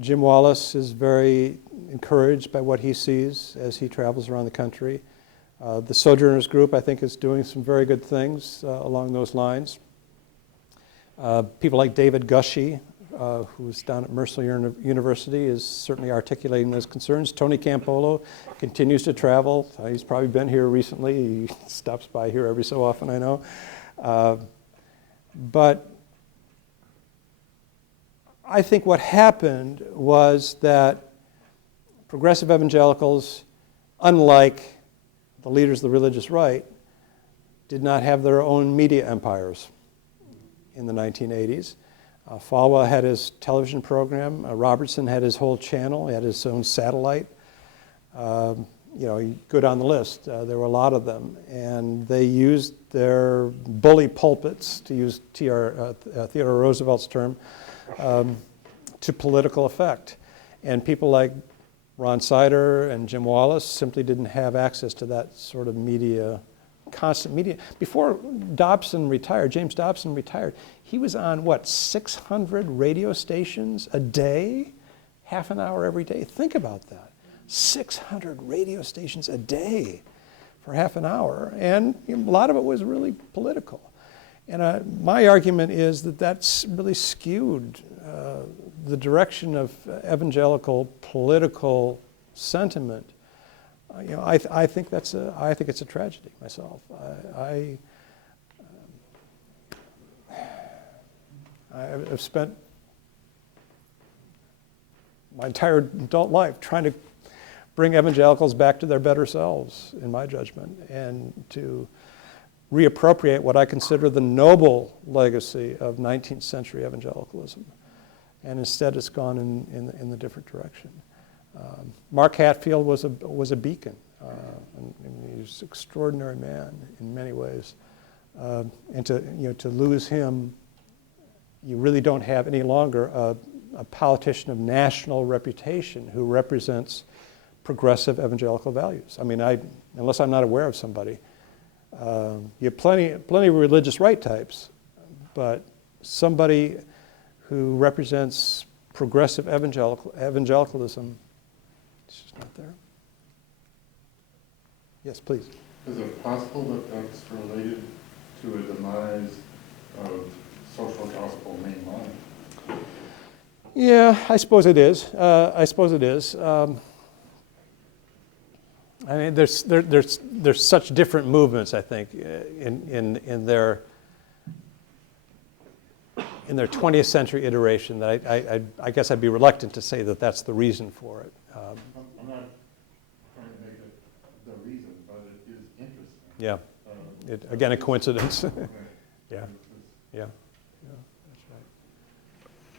Jim Wallace is very encouraged by what he sees as he travels around the country. The Sojourners Group, I think, is doing some very good things along those lines. People like David Gushee, who's down at Mercer University, is certainly articulating those concerns. Tony Campolo continues to travel. He's probably been here recently. He stops by here every so often, I know. But I think what happened was that progressive evangelicals, unlike the leaders of the religious right, did not have their own media empires in the 1980s. Falwell had his television program. Robertson had his whole channel. He had his own satellite. You go down the list. There were a lot of them. And they used their bully pulpits, to use Theodore Roosevelt's term, to political effect. And people like Ron Sider and Jim Wallace simply didn't have access to that sort of media, constant media. Before Dobson retired, James Dobson retired, he was on, 600 radio stations a day? Half an hour every day. Think about that. 600 radio stations a day for half an hour. And a lot of it was really political. And my argument is that that's really skewed the direction of evangelical political sentiment. I think it's a tragedy myself. I've spent my entire adult life trying to bring evangelicals back to their better selves, in my judgment, and to reappropriate what I consider the noble legacy of 19th century evangelicalism. And instead it's gone in the different direction. Mark Hatfield was a beacon. And he was an extraordinary man in many ways. And to lose him, you really don't have any longer a politician of national reputation who represents progressive evangelical values. I mean, unless I'm not aware of somebody. You have plenty of religious right types, but somebody who represents progressive evangelicalism, it's just not there. Yes, please. Is it possible that that's related to a demise of social gospel mainline? Yeah, I suppose it is. I mean, there's such different movements, I think, in their 20th century iteration that I guess I'd be reluctant to say that that's the reason for it. I'm not trying to make it the reason, but it is interesting. Yeah. Again, a coincidence. Yeah. Yeah. That's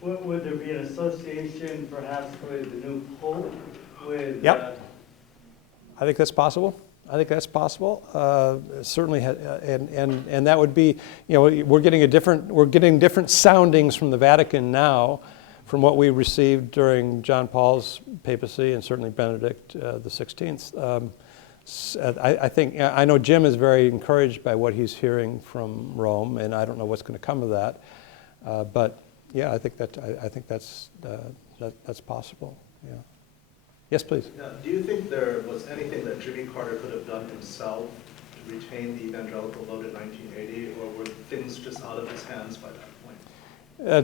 right. Would there be an association perhaps with the new pope? Yep. I think that's possible. Certainly, and that would be, we're getting different soundings from the Vatican now from what we received during John Paul's papacy and certainly Benedict the 16th. I know Jim is very encouraged by what he's hearing from Rome, and I don't know what's going to come of that. But yeah, I think that's possible. Yeah. Yes, please. Now, do you think there was anything that Jimmy Carter could have done himself to retain the evangelical vote in 1980, or were things just out of his hands by that point?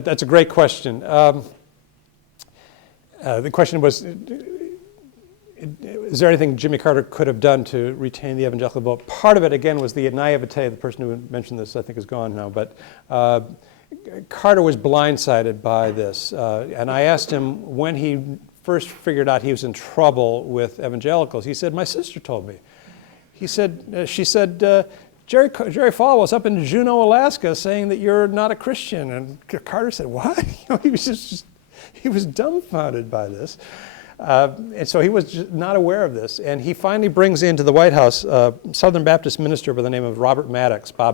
That's a great question. The question was, is there anything Jimmy Carter could have done to retain the evangelical vote? Part of it, again, was the naivete. The person who mentioned this, I think, is gone now. But Carter was blindsided by this. And I asked him when he first figured out he was in trouble with evangelicals. He said, my sister told me. She said, Jerry Falwell's up in Juneau, Alaska, saying that you're not a Christian. And Carter said, what? He was dumbfounded by this. And so he was not aware of this. And he finally brings into the White House a Southern Baptist minister by the name of Bob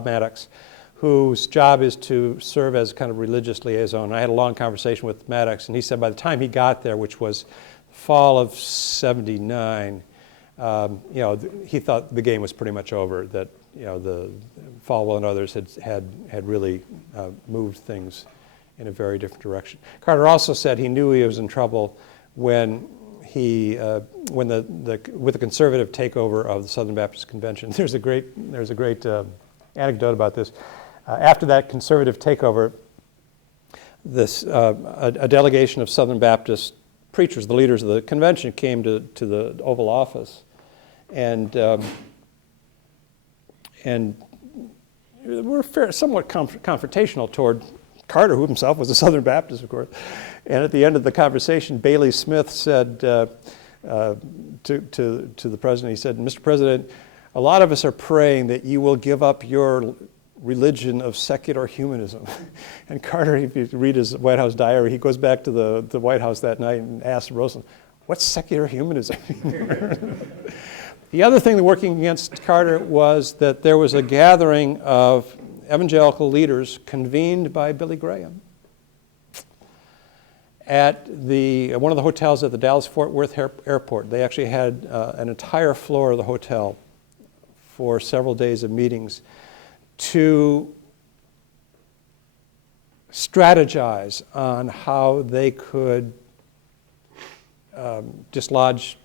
Maddox, whose job is to serve as kind of religious liaison. I had a long conversation with Maddox, and he said by the time he got there, which was fall of '79, he thought the game was pretty much over, that the Falwell and others had really moved things in a very different direction. Carter also said he knew he was in trouble when with the conservative takeover of the Southern Baptist Convention. There's a great anecdote about this. After that conservative takeover, a delegation of Southern Baptist preachers, the leaders of the convention, came to the Oval Office, and were somewhat confrontational toward Carter, who himself was a Southern Baptist, of course. And at the end of the conversation, Bailey Smith said to the president, he said, "Mr. President, a lot of us are praying that you will give up your religion of secular humanism." And Carter, if you read his White House diary, he goes back to the White House that night and asks Roosevelt, "What's secular humanism?" The other thing that working against Carter was that there was a gathering of evangelical leaders convened by Billy Graham at one of the hotels at the Dallas-Fort Worth airport. They actually had an entire floor of the hotel for several days of meetings to strategize on how they could dislodge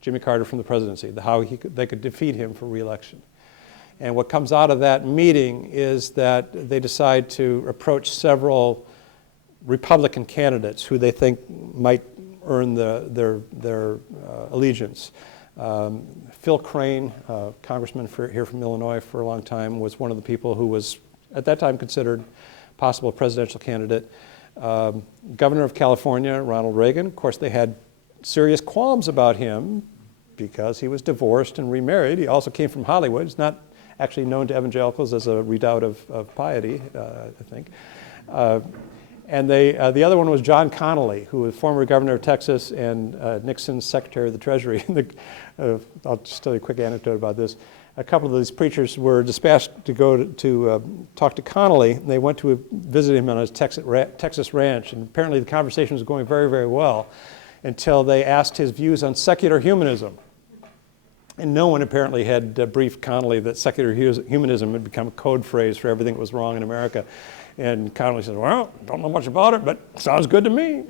Jimmy Carter from the presidency, how they could defeat him for re-election. And what comes out of that meeting is that they decide to approach several Republican candidates who they think might earn their allegiance. Phil Crane, congressman here from Illinois for a long time, was one of the people who was at that time considered possible presidential candidate. Governor of California, Ronald Reagan, of course they had serious qualms about him because he was divorced and remarried. He also came from Hollywood. He's not actually known to evangelicals as a redoubt of piety, I think. And the other one was John Connally, who was former governor of Texas and Nixon's Secretary of the Treasury. I'll just tell you a quick anecdote about this. A couple of these preachers were dispatched to go to talk to Connally, and they went to visit him on his Texas ranch, and apparently the conversation was going very, very well until they asked his views on secular humanism. And no one apparently had briefed Connally that secular humanism had become a code phrase for everything that was wrong in America. And Connally said, "Well, don't know much about it, but sounds good to me."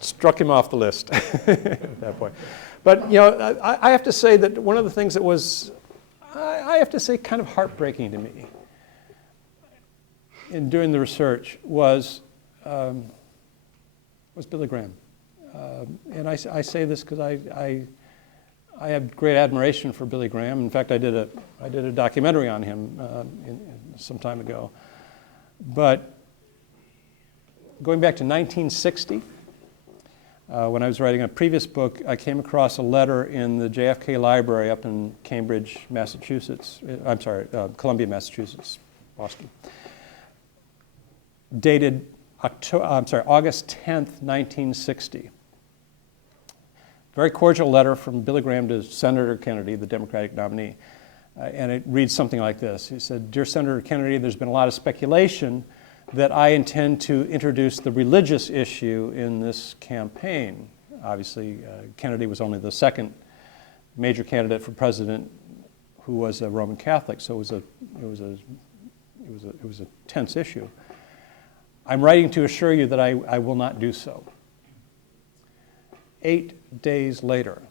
Struck him off the list at that point. But, I have to say that one of the things that was, I have to say, kind of heartbreaking to me in doing the research was Billy Graham. And I say this because I have great admiration for Billy Graham. In fact, I did a documentary on him some time ago. But going back to 1960, when I was writing a previous book, I came across a letter in the JFK Library up in Cambridge, Massachusetts. Columbia, Massachusetts, Boston, dated August 10th, 1960. Very cordial letter from Billy Graham to Senator Kennedy, the Democratic nominee. And it reads something like this. He said, "Dear Senator Kennedy, there's been a lot of speculation that I intend to introduce the religious issue in this campaign." Obviously, Kennedy was only the second major candidate for president who was a Roman Catholic, so it was a tense issue. "I'm writing to assure you that I will not do so." 8 days later,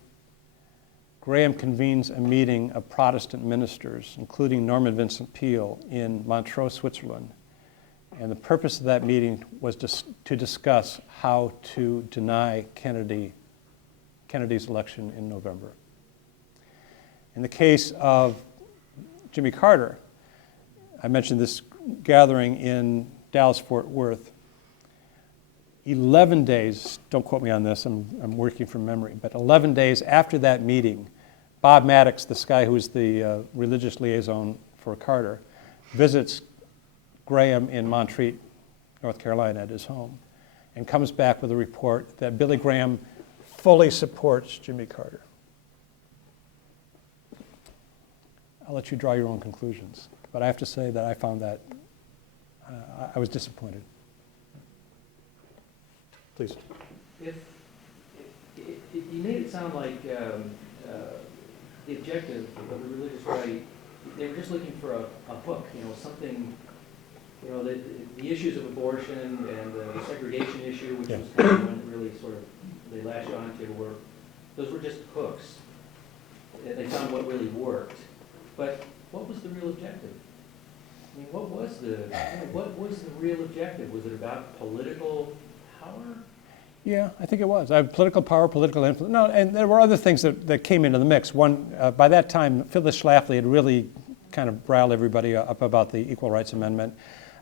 Graham convenes a meeting of Protestant ministers, including Norman Vincent Peale, in Montreux, Switzerland. And the purpose of that meeting was to discuss how to deny Kennedy's election in November. In the case of Jimmy Carter, I mentioned this gathering in Dallas-Fort Worth. 11 days, don't quote me on this, I'm working from memory, but 11 days after that meeting, Bob Maddox, this guy who was the religious liaison for Carter, visits Graham in Montreat, North Carolina, at his home, and comes back with a report that Billy Graham fully supports Jimmy Carter. I'll let you draw your own conclusions, but I have to say that I found that, I was disappointed. Please. You made it sound like the objective of the religious right, they were just looking for a hook, something, the issues of abortion and the segregation issue, which was kind of one really sort of they latched onto, those were just hooks. They found what really worked. But what was the real objective? I mean, what was the real objective? Was it about political power? Yeah, I think it was. Political power, political influence. No, and there were other things that came into the mix. One, by that time, Phyllis Schlafly had really kind of riled everybody up about the Equal Rights Amendment.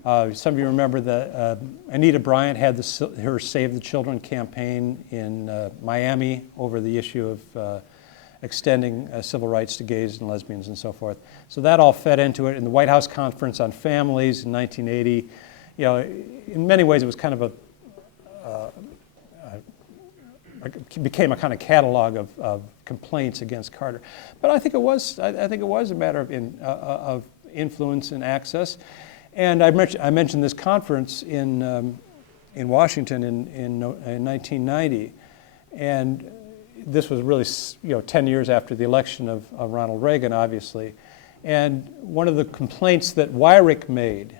Some of you remember that Anita Bryant had her Save the Children campaign in Miami over the issue of extending civil rights to gays and lesbians and so forth. So that all fed into it. In the White House Conference on Families in 1980, in many ways it was kind of it became a kind of catalog of complaints against Carter. But I think it was a matter of influence and access. And I mentioned this conference in Washington in 1990, and this was really 10 years after the election of Ronald Reagan, obviously. And one of the complaints that Weyrich made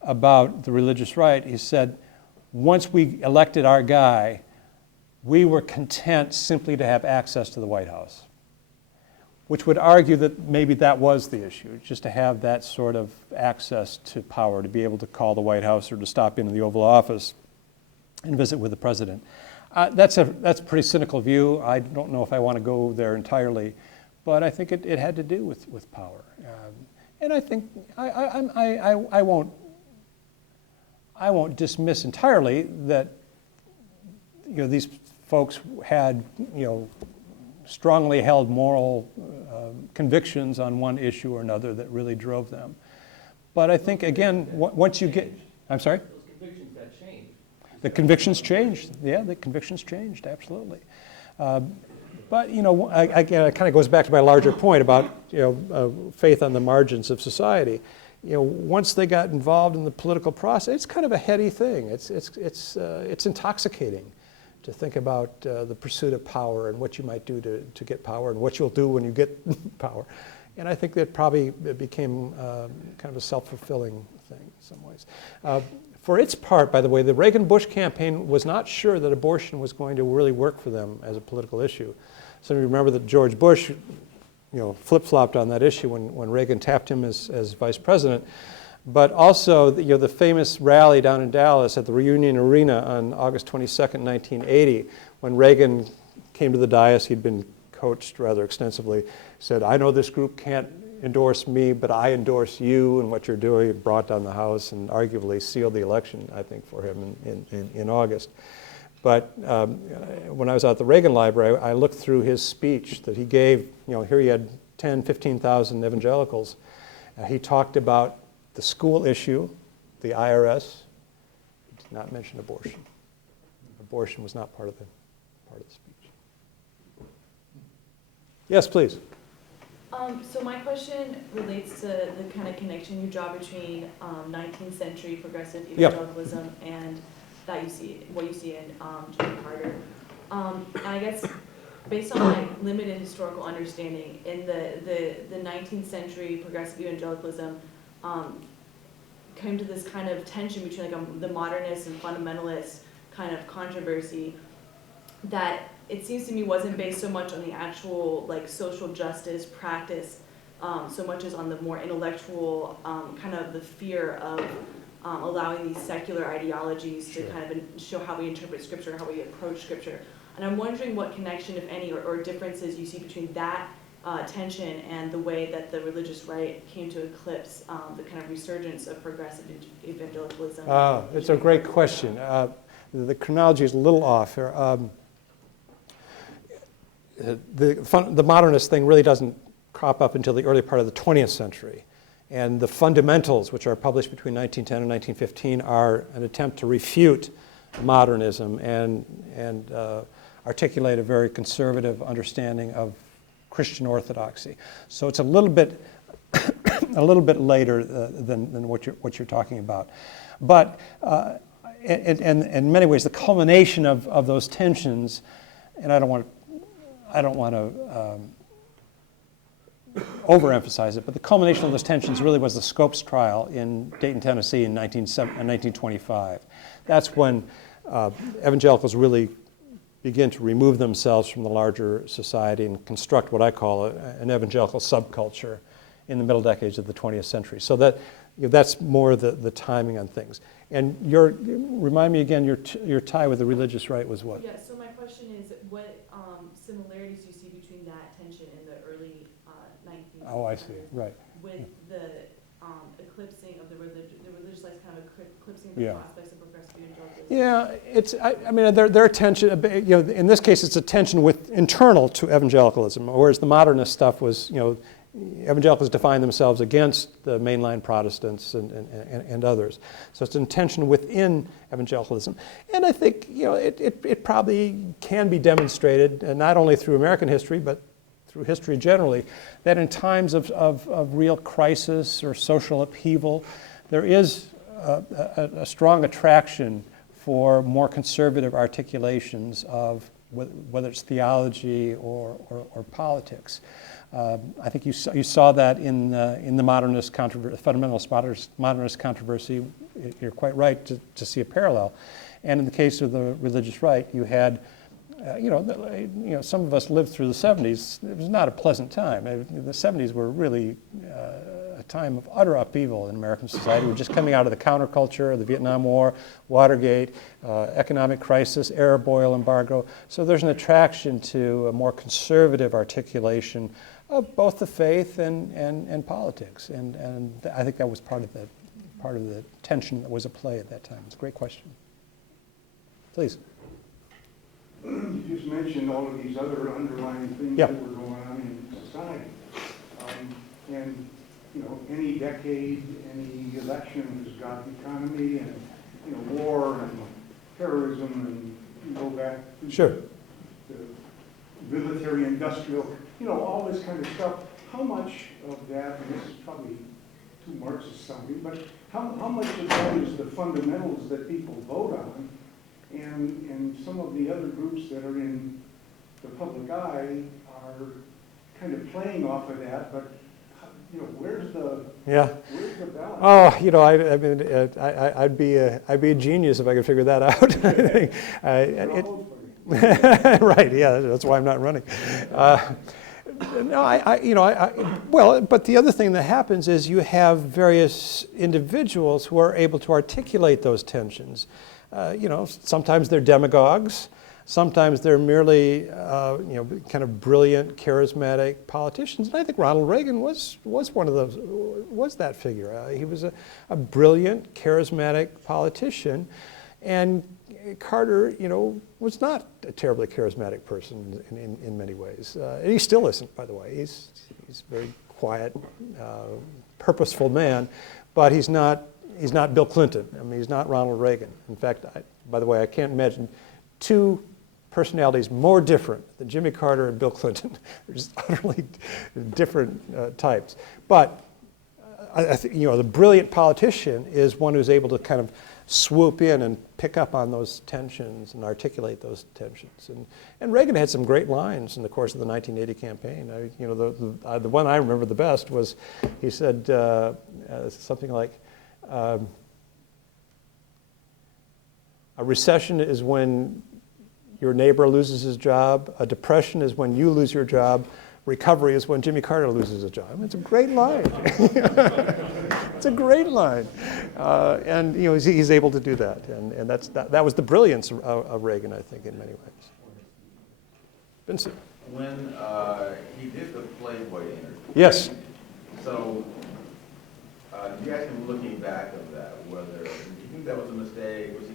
about the religious right, he said, once we elected our guy, we were content simply to have access to the White House, which would argue that maybe that was the issue, just to have that sort of access to power, to be able to call the White House or to stop into the Oval Office and visit with the president. That's a pretty cynical view. I don't know if I want to go there entirely, but I think it had to do with power. And I think I won't dismiss entirely that these folks had strongly held moral convictions on one issue or another that really drove them. But I think, again, once you get... I'm sorry? Those convictions got changed. The convictions changed. Yeah, the convictions changed, absolutely. But, again, it kind of goes back to my larger point about, faith on the margins of society. Once they got involved in the political process, it's kind of a heady thing. It's intoxicating to think about the pursuit of power and what you might do to get power and what you'll do when you get power. And I think that probably it became kind of a self-fulfilling thing in some ways. For its part, by the way, the Reagan-Bush campaign was not sure that abortion was going to really work for them as a political issue. Some of you remember that George Bush, flip-flopped on that issue when Reagan tapped him as vice president. But also, the famous rally down in Dallas at the Reunion Arena on August 22nd, 1980, when Reagan came to the dais, he'd been coached rather extensively, said, I know this group can't endorse me, but I endorse you and what you're doing. It brought down the House and arguably sealed the election, I think, for him in August. But when I was out at the Reagan Library, I looked through his speech that he gave. Here he had 10, 15,000 evangelicals. He talked about the school issue, the IRS. He did not mention abortion. Abortion was not part of the speech. Yes, please. So my question relates to the kind of connection you draw between 19th century progressive evangelicalism and what you see in Jimmy Carter. And I guess based on my limited historical understanding, in the 19th century progressive evangelicalism came to this kind of tension between the modernist and fundamentalist kind of controversy that it seems to me wasn't based so much on the actual social justice practice so much as on the more intellectual kind of the fear of allowing these secular ideologies to kind of show how we interpret scripture, how we approach scripture. And I'm wondering what connection, if any, or differences you see between that tension and the way that the religious right came to eclipse the kind of resurgence of progressive evangelicalism. It's a great question. The chronology is a little off here. The modernist thing really doesn't crop up until the early part of the 20th century. And the fundamentals, which are published between 1910 and 1915, are an attempt to refute modernism and articulate a very conservative understanding of Christian orthodoxy. So it's a little bit later than what you're talking about. But in many ways, the culmination of those tensions, and I don't want to overemphasize it, but the culmination of those tensions really was the Scopes trial in Dayton, Tennessee in 1925. That's when evangelicals really begin to remove themselves from the larger society and construct what I call an evangelical subculture in the middle decades of the 20th century. So that's more the timing on things. And remind me again, your tie with the religious right was what? Yeah, so my question is, what similarities do you see between that tension in the early 19th? Oh, I see, right. With the eclipsing of the religious life, kind of eclipsing the prospects of progressive evangelicalism. Yeah, I mean, there are tension, in this case, it's a tension internal to evangelicalism, whereas the modernist stuff was, evangelicals define themselves against the mainline Protestants and others. So it's a tension within evangelicalism. And I think, it probably can be demonstrated, not only through American history, but through history generally, that in times of real crisis or social upheaval, there is a strong attraction for more conservative articulations of whether it's theology or politics. I think you saw that in the modernist controversy, fundamentalist modernist controversy. You're quite right to see a parallel. And in the case of the religious right, you had, some of us lived through the 70s. It was not a pleasant time. The 70s were really a time of utter upheaval in American society. We're just coming out of the counterculture, the Vietnam War, Watergate, economic crisis, Arab oil embargo. So there's an attraction to a more conservative articulation of both the faith and politics. And I think that was part of the tension that was at play at that time. It's a great question. Please. You just mentioned all of these other underlying things that were going on in society. And, any decade, any election has got the economy and, war and terrorism and go back to military industrial, all this kind of stuff. How much of that, and this is probably too Marxist sounding, but how much of that is the fundamentals that people vote on, and some of the other groups that are in the public eye are kind of playing off of that, but where's the balance? Oh, I mean, I'd be a genius if I could figure that out. Right? Yeah, that's why I'm not running. Well, but the other thing that happens is you have various individuals who are able to articulate those tensions. Sometimes they're demagogues. Sometimes they're merely, kind of brilliant, charismatic politicians. And I think Ronald Reagan was one of those, was that figure. He was a brilliant, charismatic politician. And Carter, was not a terribly charismatic person in many ways. And he still isn't, by the way. He's a very quiet, purposeful man, but he's not Bill Clinton. I mean, he's not Ronald Reagan. In fact, by the way, I can't imagine two personalities more different than Jimmy Carter and Bill Clinton. They're just utterly different types. But I think, the brilliant politician is one who's able to kind of swoop in and pick up on those tensions and articulate those tensions. And Reagan had some great lines in the course of the 1980 campaign. The one I remember the best was, he said something like, a recession is when your neighbor loses his job. A depression is when you lose your job. Recovery is when Jimmy Carter loses his job. I mean, it's a great line. It's a great line. And he's able to do that. And that was the brilliance of Reagan, I think, in many ways. Vincent. When he did the Playboy interview. Yes. So, do you guys think, looking back of that, whether do you think that was a mistake? Was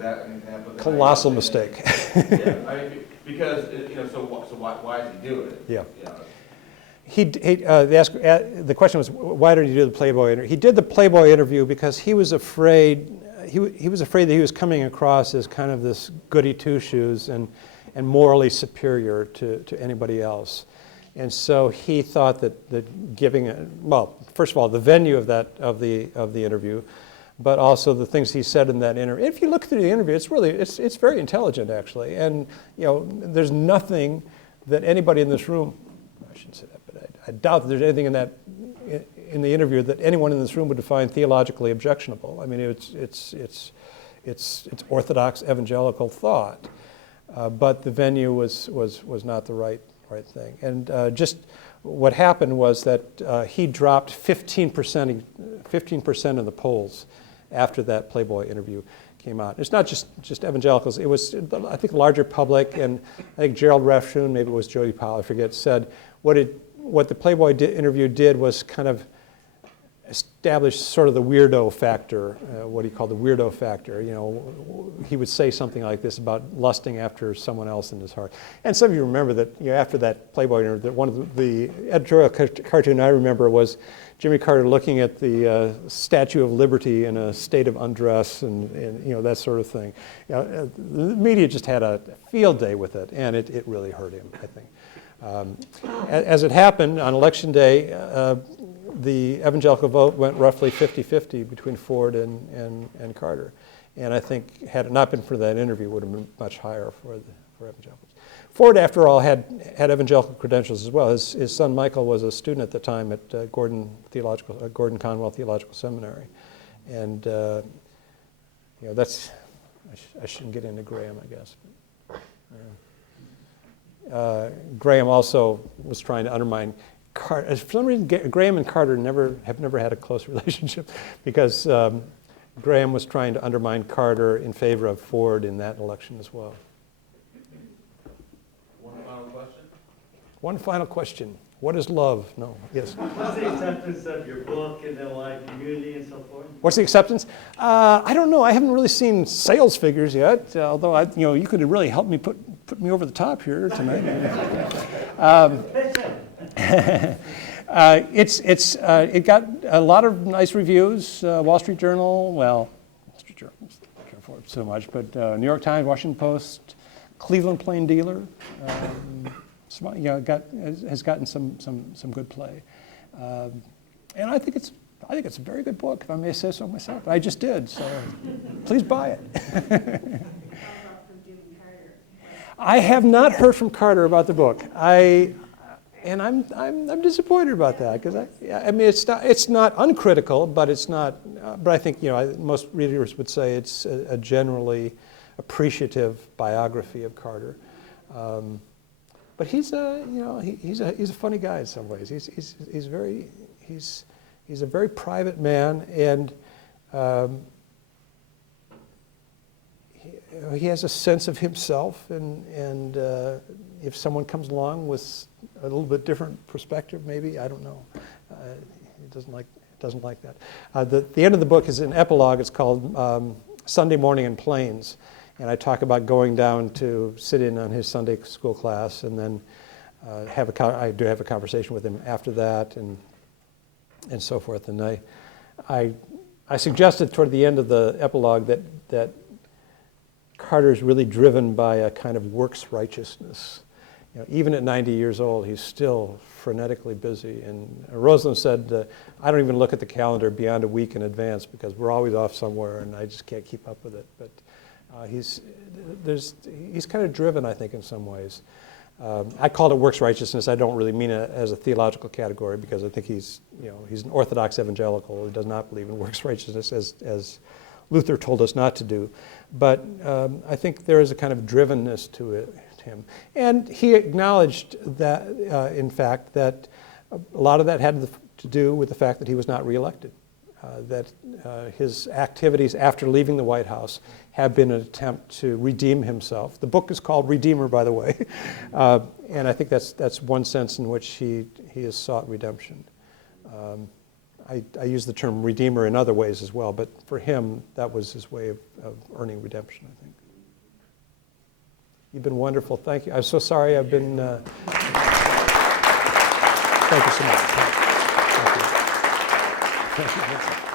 that an example? Colossal mistake. Yeah, I mean, because so why does he do it? Yeah. The question was, why did he do the Playboy interview? He did the Playboy interview because he was afraid. He was afraid that he was coming across as kind of this goody two-shoes and morally superior to anybody else. And so he thought that giving, well, first of all, the venue of the interview, but also the things he said in that interview. If you look through the interview, it's very intelligent, actually. And there's nothing that anybody in this room, I shouldn't say that, but I doubt that there's anything in the interview that anyone in this room would find theologically objectionable. I mean, it's orthodox evangelical thought, but the venue was not the right thing. And just what happened was that he dropped 15% in the polls after that Playboy interview came out. It's not just evangelicals. It was, I think, larger public, and I think Gerald Refshun, maybe it was Jody Powell, I forget, said what the Playboy interview did was kind of establish sort of the weirdo factor, what he called the weirdo factor. He would say something like this about lusting after someone else in his heart. And some of you remember that after that Playboy interview, that one of the editorial cartoon I remember was Jimmy Carter looking at the Statue of Liberty in a state of undress and that sort of thing. The media just had a field day with it, and it really hurt him, I think. As it happened, on Election Day, the evangelical vote went roughly 50-50 between Ford and Carter. And I think had it not been for that interview, it would have been much higher for evangelicals. Ford, after all, had evangelical credentials as well. His son Michael was a student at the time at Gordon Conwell Theological Seminary. And that's, I shouldn't get into Graham, I guess. Graham also was trying to undermine Carter. For some reason, Graham and Carter have never had a close relationship because Graham was trying to undermine Carter in favor of Ford in that election as well. One final question? One final question. What is love? No. Yes. What's the acceptance of your book in the wide community and so forth? What's the acceptance? I don't know. I haven't really seen sales figures yet. Although you could have really helped me put me over the top here tonight. It got a lot of nice reviews. Wall Street Journal, Wall Street Journal, I can't afford it so much, but New York Times, Washington Post, Cleveland Plain Dealer. Has gotten some good play, and I think it's a very good book, if I may say so myself. I just did, so please buy it. I have not heard from Carter about the book. I'm disappointed about that because I mean it's not uncritical, but it's not. But I think most readers would say it's a generally appreciative biography of Carter. But he's a funny guy in some ways. He's a very private man, and he has a sense of himself. And if someone comes along with a little bit different perspective, maybe, I don't know, he doesn't like that. The end of the book is an epilogue. It's called Sunday Morning in Plains. And I talk about going down to sit in on his Sunday school class, and then I do have a conversation with him after that, and so forth. And I suggested toward the end of the epilogue that Carter is really driven by a kind of works righteousness. Even at 90 years old, he's still frenetically busy. And Rosalind said, "I don't even look at the calendar beyond a week in advance because we're always off somewhere, and I just can't keep up with it." But he's kind of driven, I think, in some ways. I called it works righteousness. I don't really mean it as a theological category because I think he's an orthodox evangelical who does not believe in works righteousness as Luther told us not to do. But I think there is a kind of drivenness to him. And he acknowledged that, in fact, that a lot of that had to do with the fact that he was not reelected. That his activities after leaving the White House have been an attempt to redeem himself. The book is called Redeemer, by the way, and I think that's one sense in which he has sought redemption. I use the term redeemer in other ways as well, but for him, that was his way of earning redemption, I think. You've been wonderful. Thank you. I'm so sorry I've been... Thank you so much. Thank you.